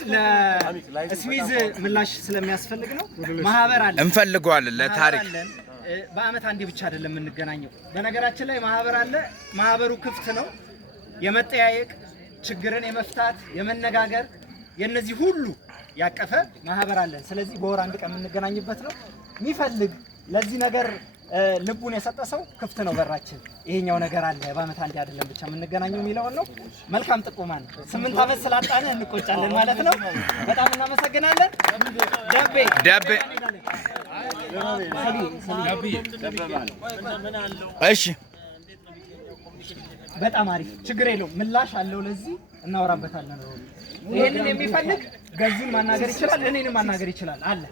ለስሚዝ ምላሽ ስለሚያስፈልግ ነው ማህበር አለ እንፈልገዋለን ለታሪክ በአመት አንዴ ብቻ አይደለም የምንገናኘው በነገራችን ላይ ማህበር አለ ማህበሩ ክፍት ነው የመጠያየቅ ችግርን የመፍታት የመነጋገር የነዚህ ሁሉ ያቀፈ ማህበር አለን ስለዚህ በወር አንድ ቀን የምንገናኝበት ነው የሚፈልግ ለዚህ ነገር ልቡን የሰጠሰው ክፍት ነው በራችን ይሄኛው ነገር አለ በአመት አንዴ አይደለም ብቻ የምንገናኘው የሚለው ነው መልካም ጥቆማ ነው 8 አመት ስላጣነ እንቆጫለን ማለት ነው በጣም እናመሰግናለን ደቤ እሺ በጣም አሪፍ ችግር የለውም ምላሽ አለው ለዚህ እናወራበታለን ይሄንን የሚፈልግ ገዙን ማናገር ይችላል እኔንም ማናገር ይችላል አለ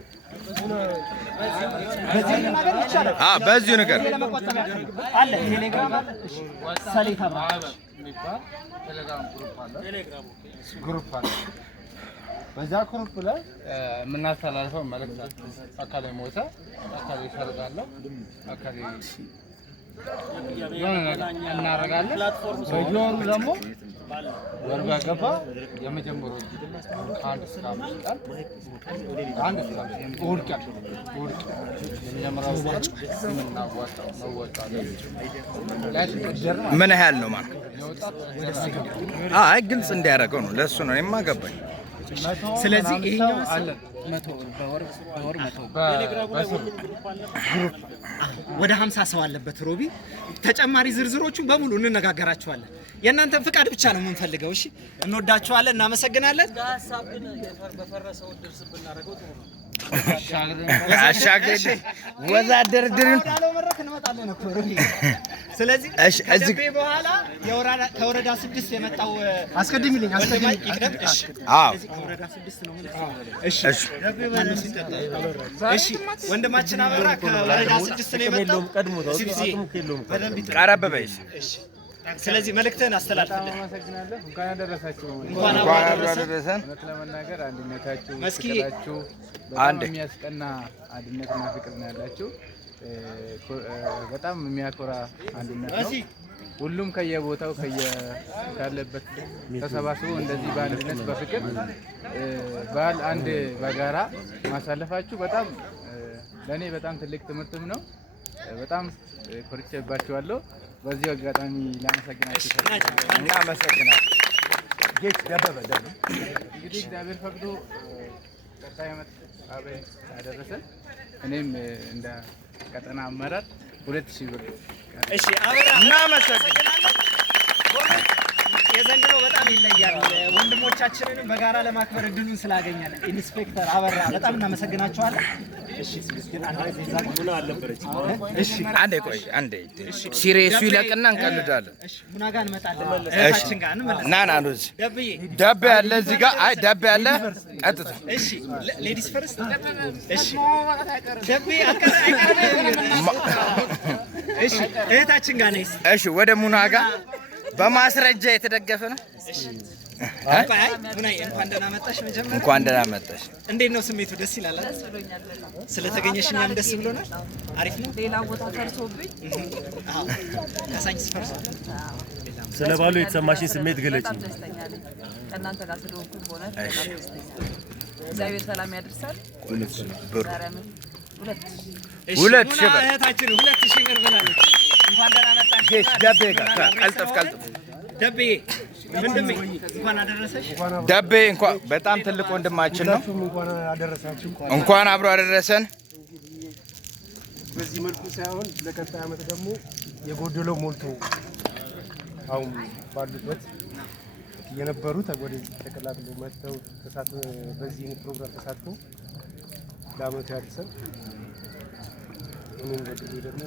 በዚህ ነገር ይቻላል በዚሁ ነገር አለ ቴሌግራም አለ እሺ ሰሌታ ብራች የሚባል ቴሌግራም ግሩፕ አለ በዛ ግሩፕ ላይ የምናስተላልፈው መልእክት አካል ሞተ አካል ይሰርጋል አካል እናረጋለን በጆሩ ደግሞ ወርባ ገባ የመጀመሪያው አንድ ስካም ይጣል አንድ ስካም ወርቅ የመጀመሪያው ምን ያህል ነው ማለት አይ ግልጽ እንዲያደርገው ነው ለሱ ነው የማገባኝ ስለዚህ ይሄኛው አለ 100 በወር 100 ወደ 50 ሰው አለበት ሮቢ ተጨማሪ ዝርዝሮቹን በሙሉ እንነጋገራቸዋለን የእናንተን ፍቃድ ብቻ ነው የምንፈልገው እሺ እንወዳችኋለን እናመሰግናለን ሐሳብ ግን በፈረሰው ድርስ ብናረጋው ጥሩ ነው አሻግሬ ወዛደር ድርን ወዳለው መድረክ እንመጣለን እኮ ሮቢ ስለዚህ ከደቤ በኋላ ከወረዳ 6 የመጣው አስቀድሚልኝ እሺ ከወረዳ 6 ነው እሺ ወንድማችን አበራ ከወረዳ 6 ነው የመጣው ቀረበ በይ እሺ ስለዚህ መልእክተን አስተላልፈልን አመሰግናለሁ እንኳን አደረሳችሁ እንኳን አደረሰን ለመናገር አንድነታችሁ መስኪ በጣም የሚያስቀና አንድነትና ፍቅር ነው ያላችሁ በጣም የሚያኮራ አንድነት ነው ሁሉም ከየቦታው ካለበት ተሰባስቦ እንደዚህ በአንድነት በፍቅር ባል አንድ በጋራ ማሳለፋችሁ በጣም ለኔ በጣም ትልቅ ትምህርትም ነው በጣም ኮርቼባችኋለሁ በዚህ አጋጣሚ ላመሰግናችሁ እናመሰግናለን ጌት ደበበ እንግዲህ እግዚአብሔር ፈቅዶ ቀጣይ ዓመት አብረን ያደረሰን እኔም እንደ ቀጠና አመራር 2000 ብር እሺ አበራ እናመሰግናለን የዘንድሮ በጣም ይለያል ወንድሞቻችንን በጋራ ለማክበር እድሉን ስላገኛለ ኢንስፔክተር አበራ በጣም እናመሰግናቸዋለን እሺ ምስኪን አንድ ዛ ቡና አልነበረች እሺ አንዴ ቆይ አንዴ ሲሪየሱ ይለቅና እንቀልዳለን እሺ ቡና ጋር እንመጣለን እታችን ጋር እንመለስ ና ደብ ያለ እዚህ ጋር አይ ደብ ያለ ቀጥታ እሺ ሌዲስ ፈርስት እሺ ደብ እሺ እታችን ጋር ነይስ እሺ ወደ ሙና ጋር በማስረጃ የተደገፈ ነው አይ ሙናዬ እንኳን ደህና መጣሽ። መጀመሪያ እንኳን ደህና መጣሽ። እንዴት ነው ስሜቱ? ደስ ይላል አይደል? ስለተገኘሽ እኛም ደስ ብሎናል። አሪፍ ነው። ሌላ ቦታ ፈርሶብኝ ካሳንቺስ ፈርሶ ስለ ባሉ የተሰማሽን ስሜት ገለጪ። ከእናንተ ጋር ስለሆንኩ በእውነት በጣም ደስተኛ ነኝ። እግዚአብሔር ሰላም ያደርሳል። ሁለት ብር እህታችን 2000 ብር ብላለች። እንኳን ደህና መጣሽ። ደቤ ጋር ቀልጥፍ ደቤ ወንድሜ እንኳን አደረሰሽ። ደቤ እንኳን በጣም ትልቅ ወንድማችን ነው። እንኳን አደረሳችሁ። እንኳን አብሮ አደረሰን። በዚህ መልኩ ሳይሆን ለቀጣይ ዓመት ደግሞ የጎደለው ሞልቶ አሁን ባሉበት የነበሩት ወደዚህ ተቀላቅለው መጥተው በዚህ ፕሮግራም ተሳትፎ ለዓመቱ ያድርሰን። እኔም በግሌ ደግሞ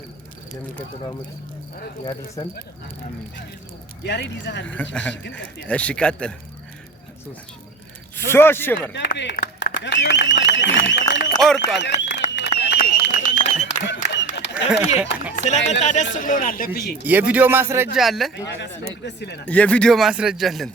ለሚቀጥለው ዓመት ያድርሰን። ያሬድ ይዛለች። እሺ ቀጥል። 3000 ብር ቆርጧል። ስለመጣ ደስ ብሎናል። ደብዬ የቪዲዮ ማስረጃ አለ። የቪዲዮ ማስረጃ አለን።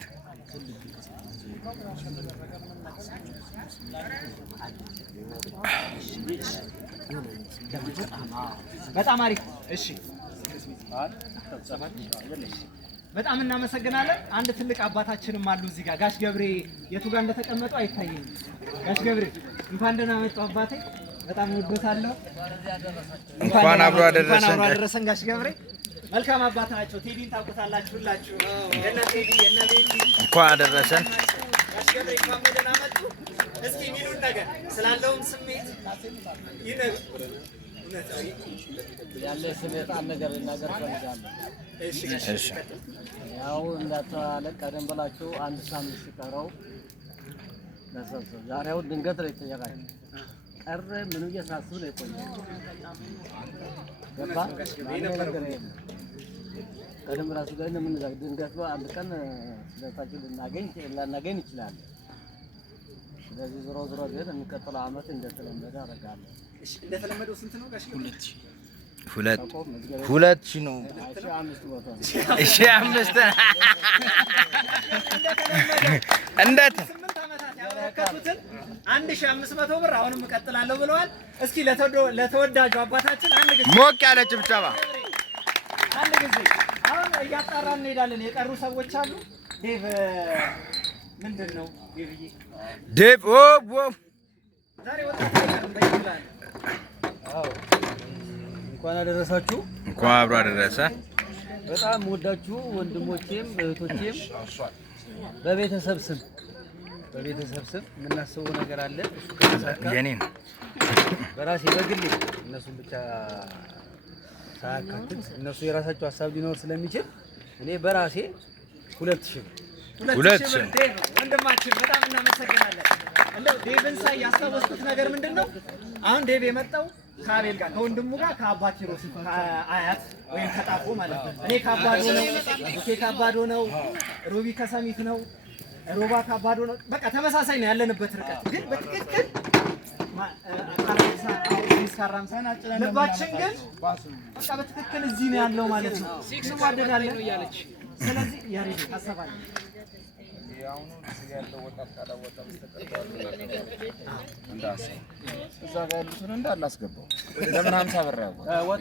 በጣም አሪፍ። እሺ በጣም እናመሰግናለን። አንድ ትልቅ አባታችንም አሉ እዚህ ጋር ጋሽ ገብሬ የቱ ጋር እንደተቀመጡ አይታየኝም። ጋሽ ገብሬ እንኳን ደህና መጡ አባቴ። በጣም ወዶታለሁ። እንኳን አብሮ አደረሰን ጋሽ ገብሬ። መልካም አባት ናቸው። ቴዲን ታውቁታላችሁ ሁላችሁ። የነ ቴዲ የነ ቤቲ እንኳን አደረሰን። ጋሽ ገብሬ እንኳን ደህና መጡ። እስኪ የሚሉን ነገር ስላለውም ስሜት ይነግሩ። ያለ ስሜት አንድ ነገር ልናገር ፈልጋለሁ። እሺ ያው እንዳታለ ቀደም ብላችሁ አንድ ሳምንት ሲቀረው ለሰብሰብ ዛሬው ድንገት ላይ ተያጋኝ ቀረ ምን እየሳስብ ነው የቆየው። ገባ ቀደም ብላችሁ ጋር ምን ድንገት አንድ ቀን ስለታችሁ ልናገኝ ይችላል። ስለዚህ ዞሮ ዞሮ ግን የሚቀጥለው ዓመት እንደተለመደ አደርጋለሁ። እሺ እንደተለመደው ስንት ነው ጋሽ? 2000 ነው። እሺ 5 እንዴት 8 ዓመታት ያበረከቱትን 1500 ብር አሁንም እቀጥላለሁ ብለዋል። እስኪ ለተወዳጁ አባታችን አንድ ጊዜ ሞቅ ያለ ጭብጨባ። አንድ ጊዜ አሁን እያጣራን እንሄዳለን። የቀሩ ሰዎች አሉ። ዴቭ ምንድን ነው ዴቭዬ? ዴቭ ዛሬ ወጣት ይላል። አዎ እንኳን አደረሳችሁ። እንኳን አብሮ አደረሰ። በጣም ወዳችሁ ወንድሞቼም እህቶቼም በቤተሰብ ስም የምናስበው ነገር አለ። የኔ ነው በራሴ በግሌ እነሱን ብቻ ሳያካትት እነሱ የራሳቸው ሀሳብ ሊኖር ስለሚችል እኔ በራሴ 2000 ዴቭ ወንድማችን በጣም እናመሰግናለን። እንደው ዴቭን ሳይ ያስታወስኩት ነገር ምንድነው? አሁን ዴቭ የመጣው ከአቤል ጋር ከወንድሙ ጋር ከአባት ኪሮስ ከአያት ወይም ከጣፎ ማለት ነው። እኔ ከአባዶ ነው፣ ኦኬ ከአባዶ ነው፣ ሮቢ ከሰሚት ነው፣ ሮባ ከአባዶ ነው። በቃ ተመሳሳይ ነው ያለንበት ርቀት ግን በትክክል ልባችን ግን በቃ በትክክል እዚህ ነው ያለው ማለት ነው። እንዋደዳለን። ስለዚህ ያሬድ ታሰባለ እዛ ጋር ያሉትን እንዳለ አስገባው። ለምን 50 ብር ያው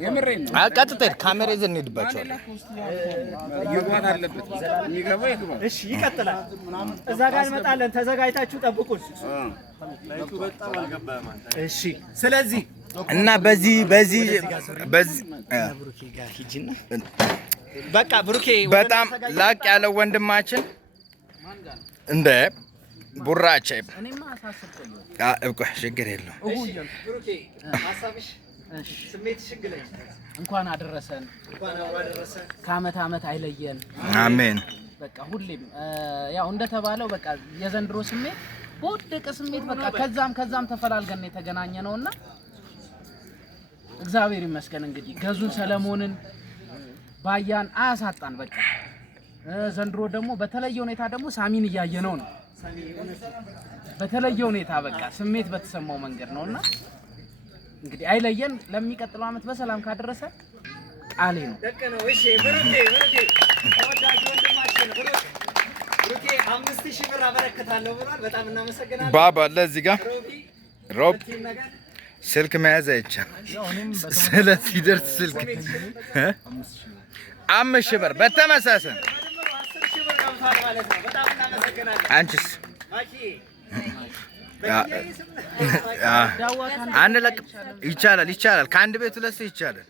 የምሬን ነው። ቀጥታ ካሜራ ይዘን እንሄድባቸዋለን። ይግባን አለበት የሚገባው ይግባ። እሺ ይቀጥላል። እዛ ጋር እንመጣለን። ተዘጋጅታችሁ ጠብቁን። እሺ ስለዚህ እና በዚህ በቃ ብሩኬ በጣም ላቅ ያለው ወንድማችን እንደ ቡራቼ ችግር የለውም። ብሩኬ ሀሳብሽ ስሜትሽ ግለጭ። እንኳን አደረሰን። ከዓመት ዓመት አይለየን። አሜን። በቃ ሁሌም ያው እንደተባለው በቃ የዘንድሮ ስሜት በወደቀ ስሜት በቃ ከዛም ተፈላልገን የተገናኘ ነውና እግዚአብሔር ይመስገን። እንግዲህ ገዙን ሰለሞንን ባያን አያሳጣን። በቃ ዘንድሮ ደግሞ በተለየ ሁኔታ ደግሞ ሳሚን እያየነው ነው። በተለየ ሁኔታ በቃ ስሜት በተሰማው መንገድ ነውና እንግዲህ አይለየን። ለሚቀጥለው ዓመት በሰላም ካደረሰ ቃሌ ነው። ደቅ ነው። እሺ ብሩኬ ተወዳጅ ወንድማችን ብሩኬ 5000 ብር አበረክታለሁ ብሏል። በጣም እናመሰግናለን። ባባ አለ እዚህ ጋር ሮብ ስልክ መያዝ አይቻልም። ስለዚህ ደርስ ስልክ 5000 ብር በተመሳሳይ 10000 ብር ገብቷል ማለት ነው። በጣም እናመሰግናለን። አንቺስ አንድ ለቅ ይቻላል። ከአንድ ቤት ሁለት ሰው ይቻላል።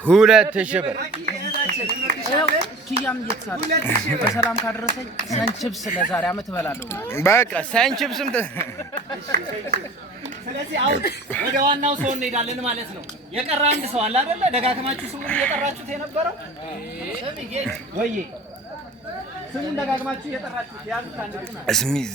2000 ብር ኪያም እየተሳለ በሰላም ካደረሰኝ ሰንችብስ ለዛሬ አመት እበላለሁ። በቃ ሰንችብስም ስለዚህ አሁን ወደ ዋናው ሰው እንሄዳለን ማለት ነው። የቀረ አንድ ሰው አለ አይደለ? ደጋግማችሁ ስሙን እየጠራችሁት የነበረው ወይ ስሙን ደጋግማችሁ እየጠራችሁት ያሉት አንድ ነው። እስሚዝ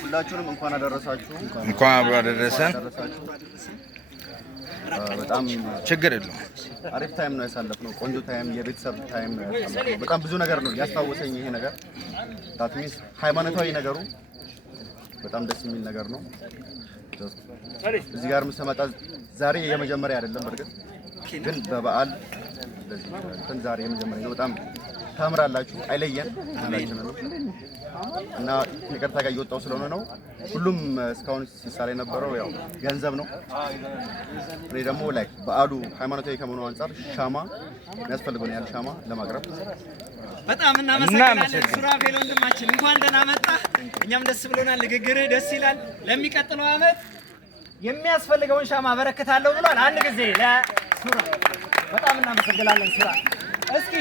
ሁላችሁንም እንኳን አደረሳችሁ። እንኳን አብሮ አደረሰን። በጣም ችግር የለውም። አሪፍ ታይም ነው ያሳለፍነው። ቆንጆ ታይም፣ የቤተሰብ ታይም ነው ያሳለፍነው። በጣም ብዙ ነገር ነው ያስታወሰኝ ይሄ ነገር። ዳት ሚንስ ሃይማኖታዊ ነገሩ በጣም ደስ የሚል ነገር ነው። እዚህ ጋር ስመጣ ዛሬ የመጀመሪያ አይደለም፣ በርግጥ ግን በበዓል ዛሬ የመጀመሪያ ነው። በጣም ታምራላችሁ፣ አይለየን ሁላችንም እና ይቅርታ ጋር እየወጣው ስለሆነ ነው። ሁሉም እስካሁን ሲሳል የነበረው ያው ገንዘብ ነው። እኔ ደግሞ ላይክ በዓሉ ሃይማኖታዊ ከመሆኑ አንፃር ሻማ የሚያስፈልገው ነው ያለ ሻማ ለማቅረብ በጣም እናመሰግናለን። ሱራፌል ወንድማችን እንኳን ደህና መጣ። እኛም ደስ ብሎናል። ንግግርህ ደስ ይላል። ለሚቀጥለው አመት የሚያስፈልገውን ሻማ አበረክታለሁ ብሏል። አንድ ጊዜ ለሱራ በጣም እናመሰግናለን። ሱራ እስኪ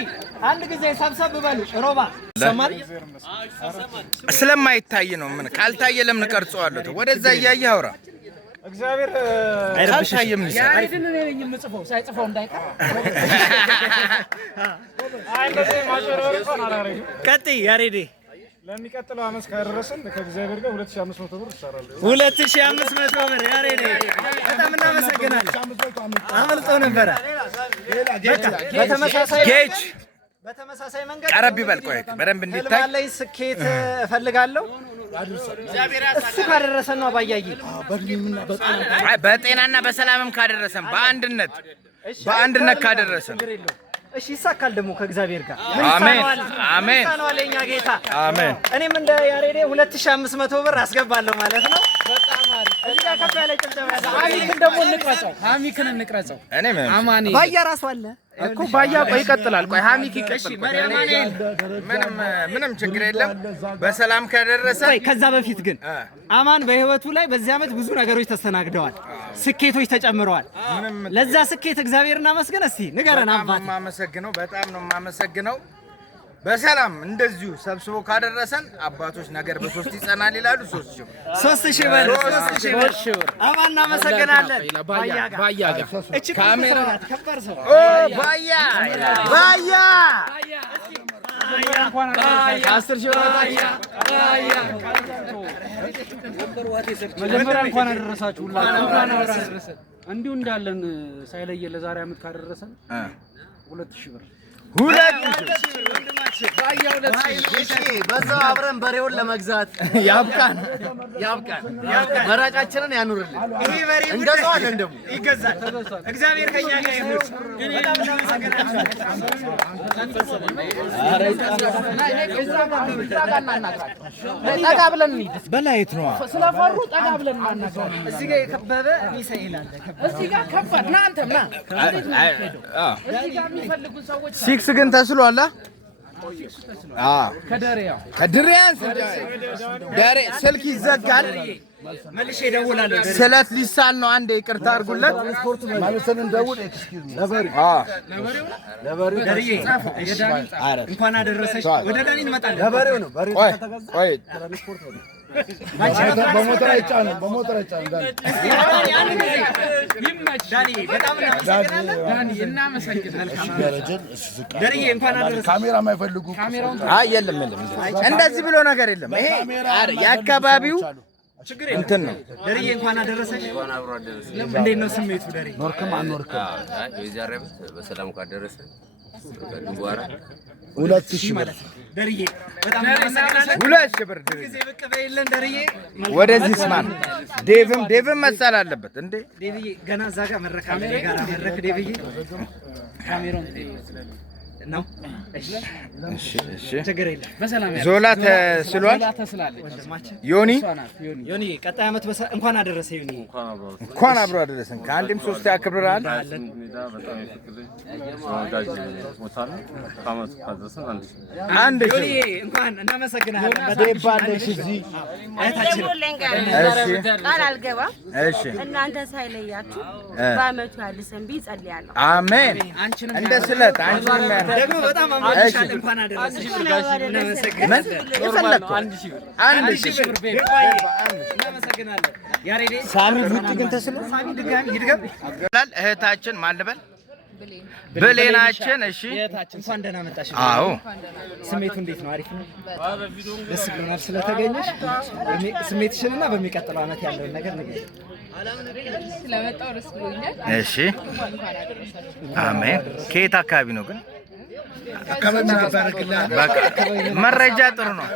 አንድ ጊዜ ሰብሰብ በሉ። ሮባ ሰማን ስለማይታይ ነው። ምን ካልታየ ለምን ቀርጸዋለሁ? ወደዛ እያየህ አውራ። እግዚአብሔር ካልታየም ይሰራል። አይደን እኔ ነኝ የምጽፈው ሳይጽፈው እንዳይቀር። አይ እንደዚህ ማጨረር ቆና አላረግ ቀጥይ ያሬዴ ለሚቀጥለው አመት ካደረሰን ከእግዚአብሔር ጋር 2500 ብር ይሰራል። 2500 ብር ያሬዴ በጣም እናመሰግናለን። አመልጦ ነበረ። በተመሳሳይ መንገድ ቀረብ ይበል። ቆይ በደንብ እንዲታይ ላይ ስኬት እፈልጋለሁ። እሱ ካደረሰን ነው አባያይ በጤናና በሰላምም ካደረሰን በአንድነት ካደረሰን እሺ ይሳካል። ደግሞ ከእግዚአብሔር ጋር አሜን አሜን አለኛ ጌታ አሜን። እኔም እንደ ያሬዴ 2500 ብር አስገባለሁ ማለት ነው። በጣም አሪፍ። እዚህ ጋር ከፍ ያለ ጭብጨባ ያለ ሀሚክን ደግሞ እንቅረጸው። እኔ አማኔ ባያ ራሱ አለ እኮ ባያ። ቆይ ይቀጥላል። ቆይ ሀሚክ ይቀጥል። ምንም ችግር የለም። በሰላም ከደረሰ ከዛ በፊት ግን አማን በህይወቱ ላይ በዚህ አመት ብዙ ነገሮች ተስተናግደዋል። ስኬቶች ተጨምረዋል። ለዛ ስኬት እግዚአብሔር እናመስገን። እስቲ ንገረን አባት። በጣም ነው የማመሰግነው። በሰላም እንደዚሁ ሰብስቦ ካደረሰን አባቶች ነገር በሶስት ይጸናል ይላሉ። 3000 ብር አማን እናመሰግናለን። ባያ ጋር እቺ ካሜራ ከበር ሰው ባያ 10000 ብር መጀመሪያ እንኳን አደረሳችሁ ሁላችሁ። እንዲሁ እንዳለን ሳይለየ ለዛሬ አመት ካደረሰን 2000 ብር በዛው አብረን በሬውን ለመግዛት ያብቃን። መራጫችንን ያኑርልን። ይሄ በሬ እንገዛዋለን፣ ደግሞ ይገዛል። እግዚአብሔር ከኛ ጋር ይሁን። በጣም እናመሰግናለን። ጠጋ ብለን እንሂድ። በላይት ነው ስለፈሩ ጠጋ ብለን እናናገር። እዚህ ጋር የከበበ ሚሳኤል አለ። እዚህ ጋር ከባድ ና አንተም ና። እዚህ ጋር የሚፈልጉ ሰዎች ሲክስ ግን ተስሏል። ከድሬያው ዳሬ ስልክ ይዘጋል። መልሼ እደውላለሁ። ስለት ሊሳል ነው። አንዴ ይቅርታ አድርጉለት። ማለሰን እንደውል ኤክስኪውዝ ለበሬው እንኳን አደረሰሽ። ወደ ዳኒ እንመጣለን። ለበሬው ነው። በሬው ቆይ ከተገዛ ቆይ ትራንስፖርት ነው። በሞተር አይጫንም ዳኒ በጣም ደርዬ እንኳን አደረሰ። ካሜራ የማይፈልጉ አይ የለም እንደዚህ ብሎ ነገር የለም። ይሄ የአካባቢው እንትን ነው። ደርዬ እንኳን አደረሰሽ። እንዴት ነው ስሜቱ ደርዬ? ኖርክም አንኖርክም የዛሬ ዓመት በሰላም ካደረሰ ጓራ 2000 ማለት ነው። ደርዬ በጣም እናመሰግናለን። 2000 ብር ጊዜ ብቅ በይልን ደርዬ። ወደዚህ ስማን ዴቭም መሳል አለበት እንዴ ዴቭዬ ገና እዛ ጋር መድረክ ካሜራ ጋር መድረክ ዴቭዬ ካሜራውን ነው። እሺ ችግር የለም በሰላም ያለው ዞላ ተስሏል። ዮኒ ቀጣይ ዓመት እንኳን አደረሰ። ዮኒ እንኳን አብሮ አደረሰን። ከአንድም ሶስት ያክብራል። አንድ ዮኒ እንኳን እናመሰግናለን። በደባለሽ እዚህ ቃል አልገባም። እሺ እናንተ ሳይለያችሁ በአመቱ ያድርሰን ብዬ ጸልያለሁ። አሜን። እንደ ስለት አንቺን ደግሞ በጣም አማንሻል። እንኳን አደረሰሽ። እናመሰግናለን። ያሬዴ ሳሚ ቡቲ ግን ተስሎ ሳሚ ድጋሚ ይድገም። እህታችን ማን ልበል? ብሌናችን። እሺ እንኳን ደህና መጣሽ። አዎ ስሜቱ እንዴት ነው? አሪፍ ነው። ደስ ብሎናል ስለተገኘሽ። ስሜትሽንና በሚቀጥለው ዓመት ያለውን ነገር ንገሪኝ። ስለመጣው ደስ ብሎኛል። እሺ አሜን። ከየት አካባቢ ነው ግን? መረጃ ጥሩ ነው።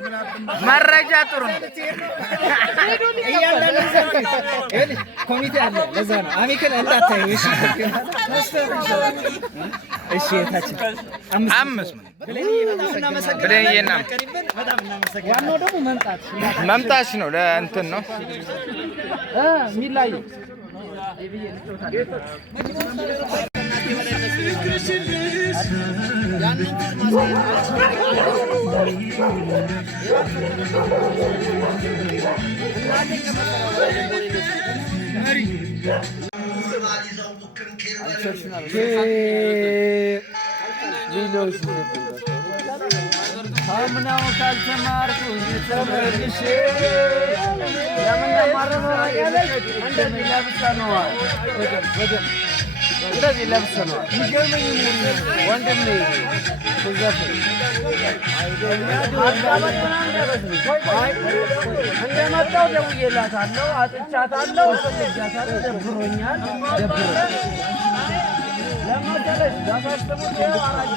ኮሚቴ አለ ለዛ ነው አሚከን እንዳታዩ። እሺ የታችን አምስት ብለኝና ዋናው ደግሞ መምጣት ነው። ለእንትን ነው የሚላየው አምናው ካልተማርኩ ተመልሼ ለምን ማረማያለች እንደሚለብሰ ነው እንደዚህ ለብሰ ነው ይገርመኝ ወንድሜ ተዘፈ እንደመጣው ደውዬላታለሁ፣ አጥቻታለሁ፣ ፈልጊያታለሁ። ደብሮኛል ለማደረስ ዳሳስተሙት አራጅ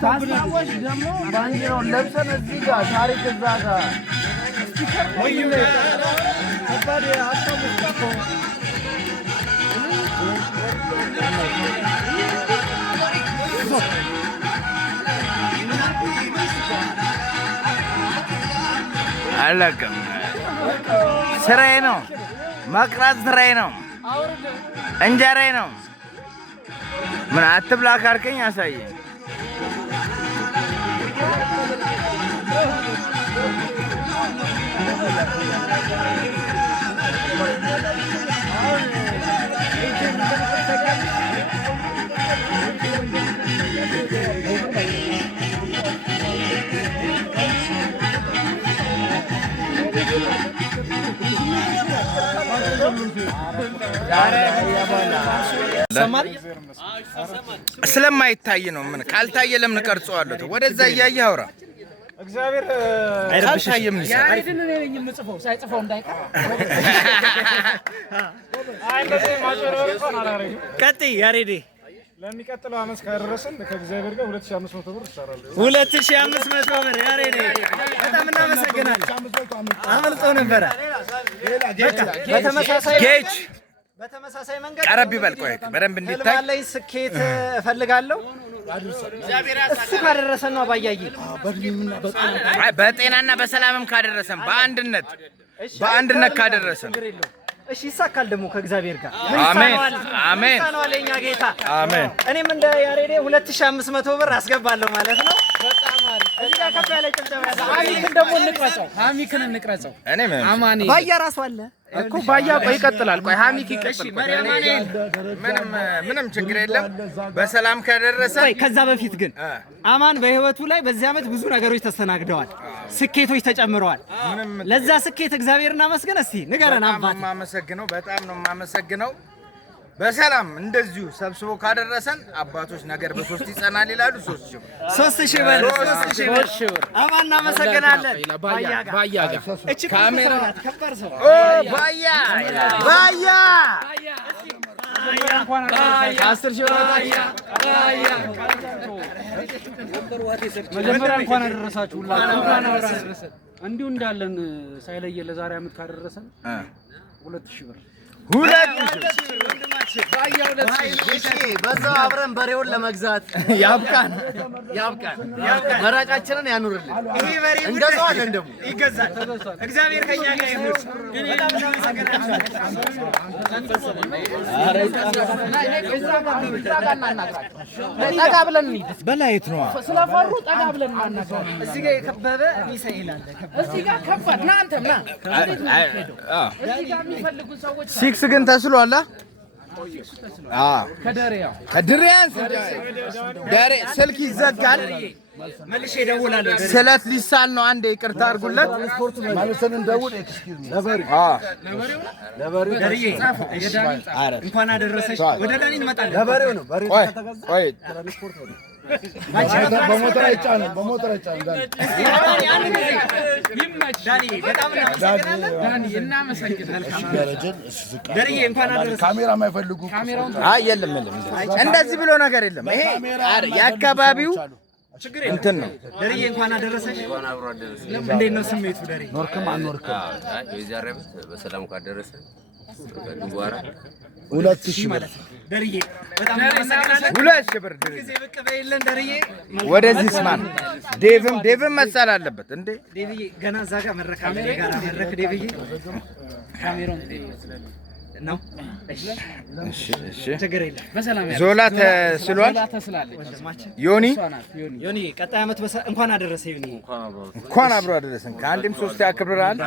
ታስታወሽ ደግሞ ባንዲራውን ለብሰን እዚህ ጋር ታሪክ እዛ ጋር ከባድ አስታውስኮ አለቅም። ስራዬ ነው መቅረጽ፣ ስራዬ ነው እንጀራዬ ነው። ምን አትብላ ካልከኝ አሳየኝ። ስለማይታይ ነው። ምን ካልታየ ለምን ቀርጸዋለሁ? ወደዛ እያየህ አውራ። እግዚአብሔር ካልታየ ምን ይሰራል? ያሬድን እኔ ነኝ የምጽፈው፣ ሳይጽፈው እንዳይቀር። አይ እንደዚህ ማጭበርበር እንኳን አላደርግም። ቀጥይ ያሬዴ። ለሚቀጥለው ዓመት ካደረሰን ከእግዚአብሔር ጋር 2500 ብር እሰራለሁ። 2500 ብር ያሬዴ፣ በጣም እናመሰግናለን። አመልጦ ነበረ። በተመሳሳይ ጌች በተመሳሳይ መንገድ ቀረብ ይበል። ቆይ በደንብ እንዲታይ ላይ ስኬት እፈልጋለሁ። እሱ ካደረሰን ነው አባያዬ። አይ በጤናና በሰላምም ካደረሰን በአንድነት ካደረሰን እሺ ይሳካል ደግሞ ከእግዚአብሔር ጋር አሜን አሜን ይሳካል የኛ ጌታ አሜን። እኔም እንደ ያሬዴ 2500 ብር አስገባለሁ ማለት ነው። በጣም አሪፍ። እዚህ ጋር ከፍ ያለ ጭብጨባ ያለ ሀሚክን ደግሞ እንቅረጸው እኔ ምን አማኔ ባያ ራሱ አለ እኮ ባያ ቆይ ይቀጥላል። ቆይ ሀሚክ ይቀጥል። ምንም ችግር የለም። በሰላም ከደረሰ ከዛ በፊት ግን አማን በህይወቱ ላይ በዚህ ዓመት ብዙ ነገሮች ተስተናግደዋል። ስኬቶች ተጨምረዋል። ለዛ ስኬት እግዚአብሔርን አመስግን እስቲ ንገረን አባት። የማመሰግነው በጣም ነው የማመሰግነው። በሰላም እንደዚሁ ሰብስቦ ካደረሰን አባቶች ነገር በሶስት ይጸናል ይላሉ። 3000 ብር አማን እናመሰግናለን። ባያ ጋር እቺ ካሜራ ከባድ ሰው ባያ መጀመሪያ እንኳን አደረሳችሁ ሁላችሁ። እንዲሁ እንዳለን ሳይለየ ለዛሬ ዓመት ካደረሰን 2000 ብር በዛው አብረን በሬውን ለመግዛት ያብቃን። መራጫችንን ያኑርልን። ይሄ በሬ እንገዛዋለን ደግሞ ይገዛል። እግዚአብሔር ከኛ ጋር ይሁን። በጣም ጠጋ ብለን በላይት ነው ስለፈሩ ጠጋ ብለን እናናገር። እዚህ ጋር የከበበ ሚሳኤል አለ። እዚህ ጋር ከባድ ና አንተም ና። እዚህ ጋር የሚፈልጉ ሰዎች ሲክስ ግን ተስሏል። ከድሬያን ደሬ ስልክ ይዘጋል። መልሼ እደውላለሁ። ስለት ሊሳል ነው። አንዴ ይቅርታ አድርጉለት። መልሰን እንደውል። ኤክስኪውዝ ሚ ለበሬው ደርዬ እንኳን አደረሰሽ። ወደ ዳኒ እንመጣለን። ለበሬው ነው። በሬው ቆይ ትራንስፖርት ነው። በሞተር አይጫንም። በሞተር አይጫንም። ዳኒ በጣም እናመሰግናለን። ደርዬ እንኳን አደረሰሽ። ካሜራ የማይፈልጉ አይ የለም እንደዚህ ብሎ ነገር የለም። ይሄ የአካባቢው እንትን ነው። ደርዬ እንኳን አደረሰሽ። እንኳን አብሮ አደረሰ። እንዴት ነው ስሜቱ ደርዬ? ኖርክም አንኖርክም የዛሬ ዓመት በሰላም ካደረሰ ድንጓራ 2000 ብር ደርዬ በጣም እናመሰግናለን። 2000 ብር ጊዜ ብቅ በይልን ደርዬ። ወደዚህ ስማን ዴቭም መሳል አለበት እንዴ ዴቭዬ ገና እዛ ጋር መድረክ ዴቭዬ ካሜራውን ነው። እሺ ችግር የለም። በሰላም ዞላ ተስሏል። ዮኒ ቀጣይ ዓመት እንኳን አደረሰ። ዮኒ እንኳን አብሮ አደረሰን። ከአንድም ሶስት ያክብራል።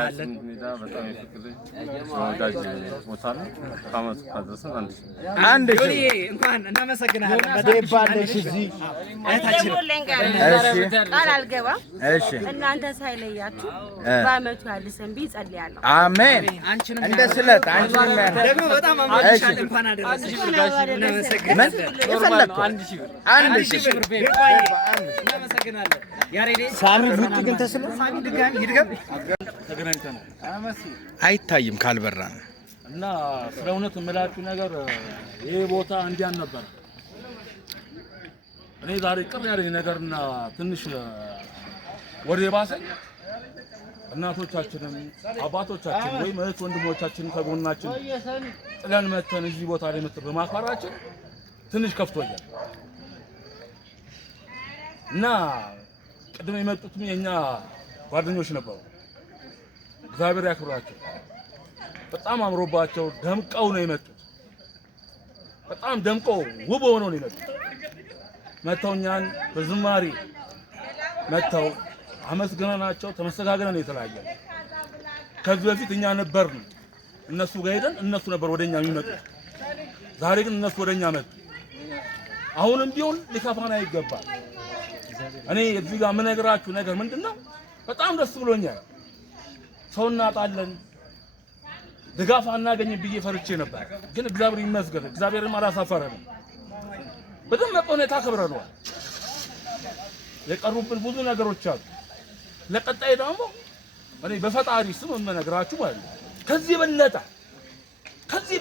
አንድ ዮኒ እንኳን እናመሰግናለን። ደግሞ ቃል አልገባም። እሺ እናንተ ሳይለያችሁ በዓመቱ ያድርሰን ብዬ ጸልያለሁ። አሜን። እንደ ስለት አንቺን ደግሞ በጣም አማርሻል። እንኳን አደረሰሽ። ምን የፈለግከው? 1000 ብር እናመሰግናለን። ያሬዴ ሳሚ ቡቲ ግን ተስሎ ሳሚ ድጋሚ ይድገም። ተገናኝተናል። አይታይም ካልበራን እና ስለ እውነት የምላችሁ ነገር ይሄ ቦታ እንዲያን ነበር። እኔ ዛሬ ቅር ያለኝ ነገርና ትንሽ ወደ ባሰኝ እናቶቻችንን አባቶቻችን ወይም እህት ወንድሞቻችን ከጎናችን ጥለን መተን እዚህ ቦታ ላይ መጥተን በማክበራችን ትንሽ ከፍቶኛል። እና ቅድም የመጡትም የኛ ጓደኞች ነበሩ። እግዚአብሔር ያክብራቸው። በጣም አምሮባቸው ደምቀው ነው የመጡት። በጣም ደምቀው ውብ ሆነው ነው የመጡት። መተው እኛን በዝማሬ መተው አመስግነናቸው ተመሰጋግነን የተለያየን። ከዚህ በፊት እኛ ነበርን እነሱ ጋር ሄደን እነሱ ነበር ወደኛ የሚመጡት። ዛሬ ግን እነሱ ወደኛ መጡ። አሁንም ቢሆን ሊከፋን አይገባል። እኔ እዚህ ጋር የምነግራችሁ ነገር ምንድነው? በጣም ደስ ብሎኛል። ሰው እናጣለን፣ ድጋፍ አናገኝም ብዬ ፈርቼ ነበር። ግን እግዚአብሔር ይመስገን፣ እግዚአብሔርም አላሳፈረንም። በደመቀ ሁኔታ አክብረነዋል። የቀሩብን ብዙ ነገሮች አሉ። ለቀጣይ ደግሞ እኔ በፈጣሪ ስም የምነግራችሁ ማለት ነው ከዚህ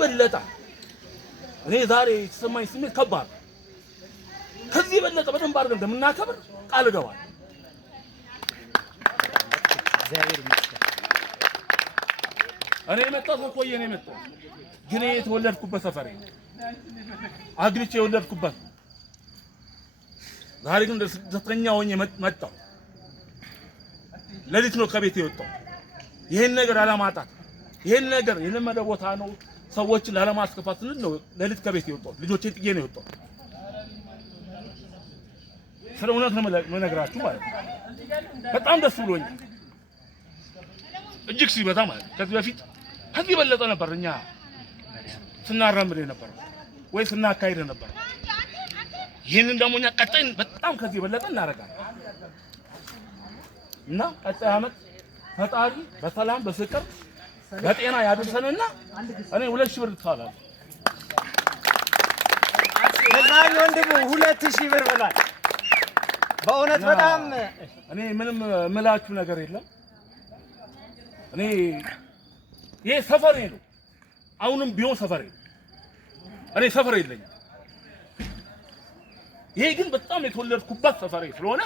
በለጠ እኔ ዛሬ የተሰማኝ ስሜት ከባድ ነው። ከዚህ በለጠ በደንብ አድርገን እንደምናከብር ቃል እገባለሁ። እኔ የመጣሁት ከቆየ ነው የመጣሁት፣ ግን የተወለድኩበት ሰፈሬ አግብቼ የወለድኩበት። ዛሬ ግን ስደተኛ ሆኜ መጣሁ። ሌሊት ነው ከቤት የወጣው። ይሄን ነገር አለማጣት፣ ይሄን ነገር የለመደ ቦታ ነው። ሰዎችን ላለማስከፋት ነው ለሊት ከቤት የወጣው ልጆቼን ጥዬ ነው የወጣው። ስለ እውነት ነው የምነግራችሁ ማለት ነው። በጣም ደስ ብሎኛል እጅግ ሲበዛ ማለት ነው። ከዚህ በፊት ከዚህ በለጠ ነበር እኛ ስናራምድ ነበር ወይ ስናካሂድ ነበር። ይሄንን ደግሞ እኛ ቀጣይ በጣም ከዚህ በለጠ እናደርጋለን እና ቀጣይ ዓመት ፈጣሪ በሰላም በፍቅር በጤና ያድርሰንና እኔ 2000 ብር ትፋላለሁ። ለዛሬ ወንድሙ 2000 ብር ብሏል። በእውነት በጣም እኔ ምንም ምላችሁ ነገር የለም። እኔ ይሄ ሰፈሬ ነው። አሁንም ቢሆን ሰፈሬ ነው። እኔ ሰፈሬ የለኝም። ይሄ ግን በጣም የተወለድኩበት ሰፈሬ ስለሆነ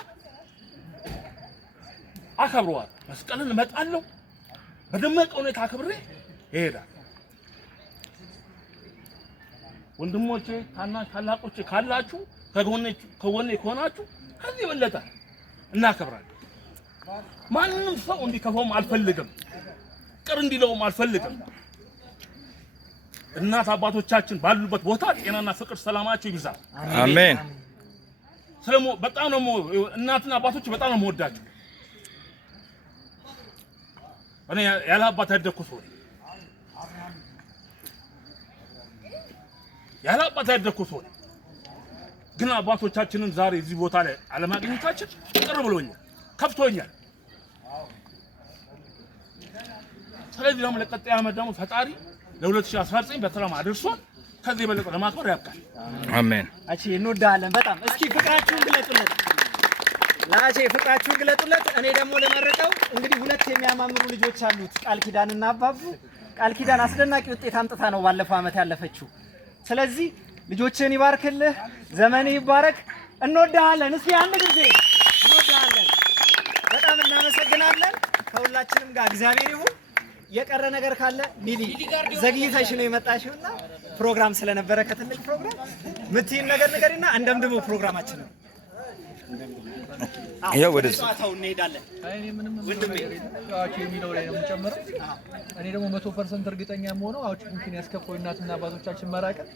አከብረዋለሁ። መስቀልን እመጣለሁ በደመቀ ሁኔታ አክብሬ ይሄዳል። ወንድሞቼ ታላቆቼ ካላችሁ ከጎኔ ከሆናችሁ ከዚህ በለጠ እናከብራለን። ማንንም ሰው እንዲከፋውም አልፈልግም፣ ቅር እንዲለውም አልፈልግም። እናት አባቶቻችን ባሉበት ቦታ ጤናና ፍቅር ሰላማቸው ይብዛ። አሜን። በጣም ነው እናትና አባቶች በጣም ነው የምወዳቸው። እኔ ያለ አባት ያደኩ ሰው ግን አባቶቻችንን ዛሬ እዚህ ቦታ ላይ አለማግኘታችን ቅር ብሎኛል፣ ከፍቶኛል። ስለዚህ ደግሞ ለቀጣይ ዓመት ደግሞ ፈጣሪ ለ2019 በሰላም አድርሶን ከዚህ በለጠ ለማክበር ያብቃል። አሜን። አቺ እንወዳለን በጣም። እስኪ ፍቅራችሁን ግለጡለት፣ ላቼ ፍቅራችሁን ግለጡለት። እኔ ደግሞ ለመረቀው እንግዲህ ሁለት የሚያማምሩ ልጆች አሉት፣ ቃል ኪዳንና አባቡ። ቃል ኪዳን አስደናቂ ውጤት አምጥታ ነው ባለፈው ዓመት ያለፈችው። ስለዚህ ልጆችን ይባርክልህ፣ ዘመን ይባረክ። እንወዳለን። እስኪ አንድ ጊዜ እንወዳለን። በጣም እናመሰግናለን። ከሁላችንም ጋር እግዚአብሔር ይሁን። የቀረ ነገር ካለ ሚሊ ዘግይተሽ ነው የመጣሽውና ፕሮግራም ስለነበረ ከትልቅ ፕሮግራም ምትይን ነገር ንገሪና እንደምድሞ ፕሮግራማችን ነው። ያው ወደ ጨዋታው እንሄዳለን። እኔ ምንም ወንድሜ አውጪ የሚለው ላይ ነው የምጨምረው። እኔ ደግሞ 100% እርግጠኛ የምሆነው አውጪ እንትን ያስከፋው እናትና አባቶቻችን መራቀቅ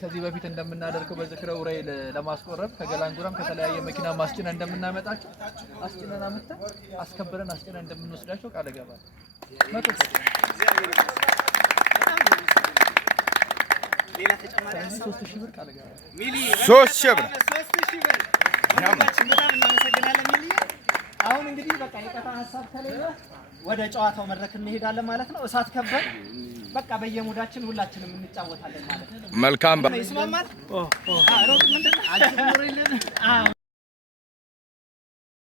ከዚህ በፊት እንደምናደርገው በዝክረ ዑራኤል ለማስቆረብ ከገላንጉራም ከተለያየ መኪና ማስጭነን እንደምናመጣቸው አስጭነን አመጣን አስከብረን አስጭነን እንደምንወስዳቸው ቃል እገባለሁ። 100% ሌላ ተጨማሪ 3000 ብር ቃል እገባለሁ። ሚሊ 3000 ብር 3000 ብር በጣም እናመሰግናለን ሚሊ። አሁን እንግዲህ በቃ የቀጣ ሐሳብ ከሌለ ወደ ጨዋታው መድረክ እንሄዳለን ማለት ነው። እሳት ከበን በቃ በየሙዳችን ሁላችንም እንጫወታለን ማለት ነው። መልካም ይስማማል። ሮጥ ምንድነው?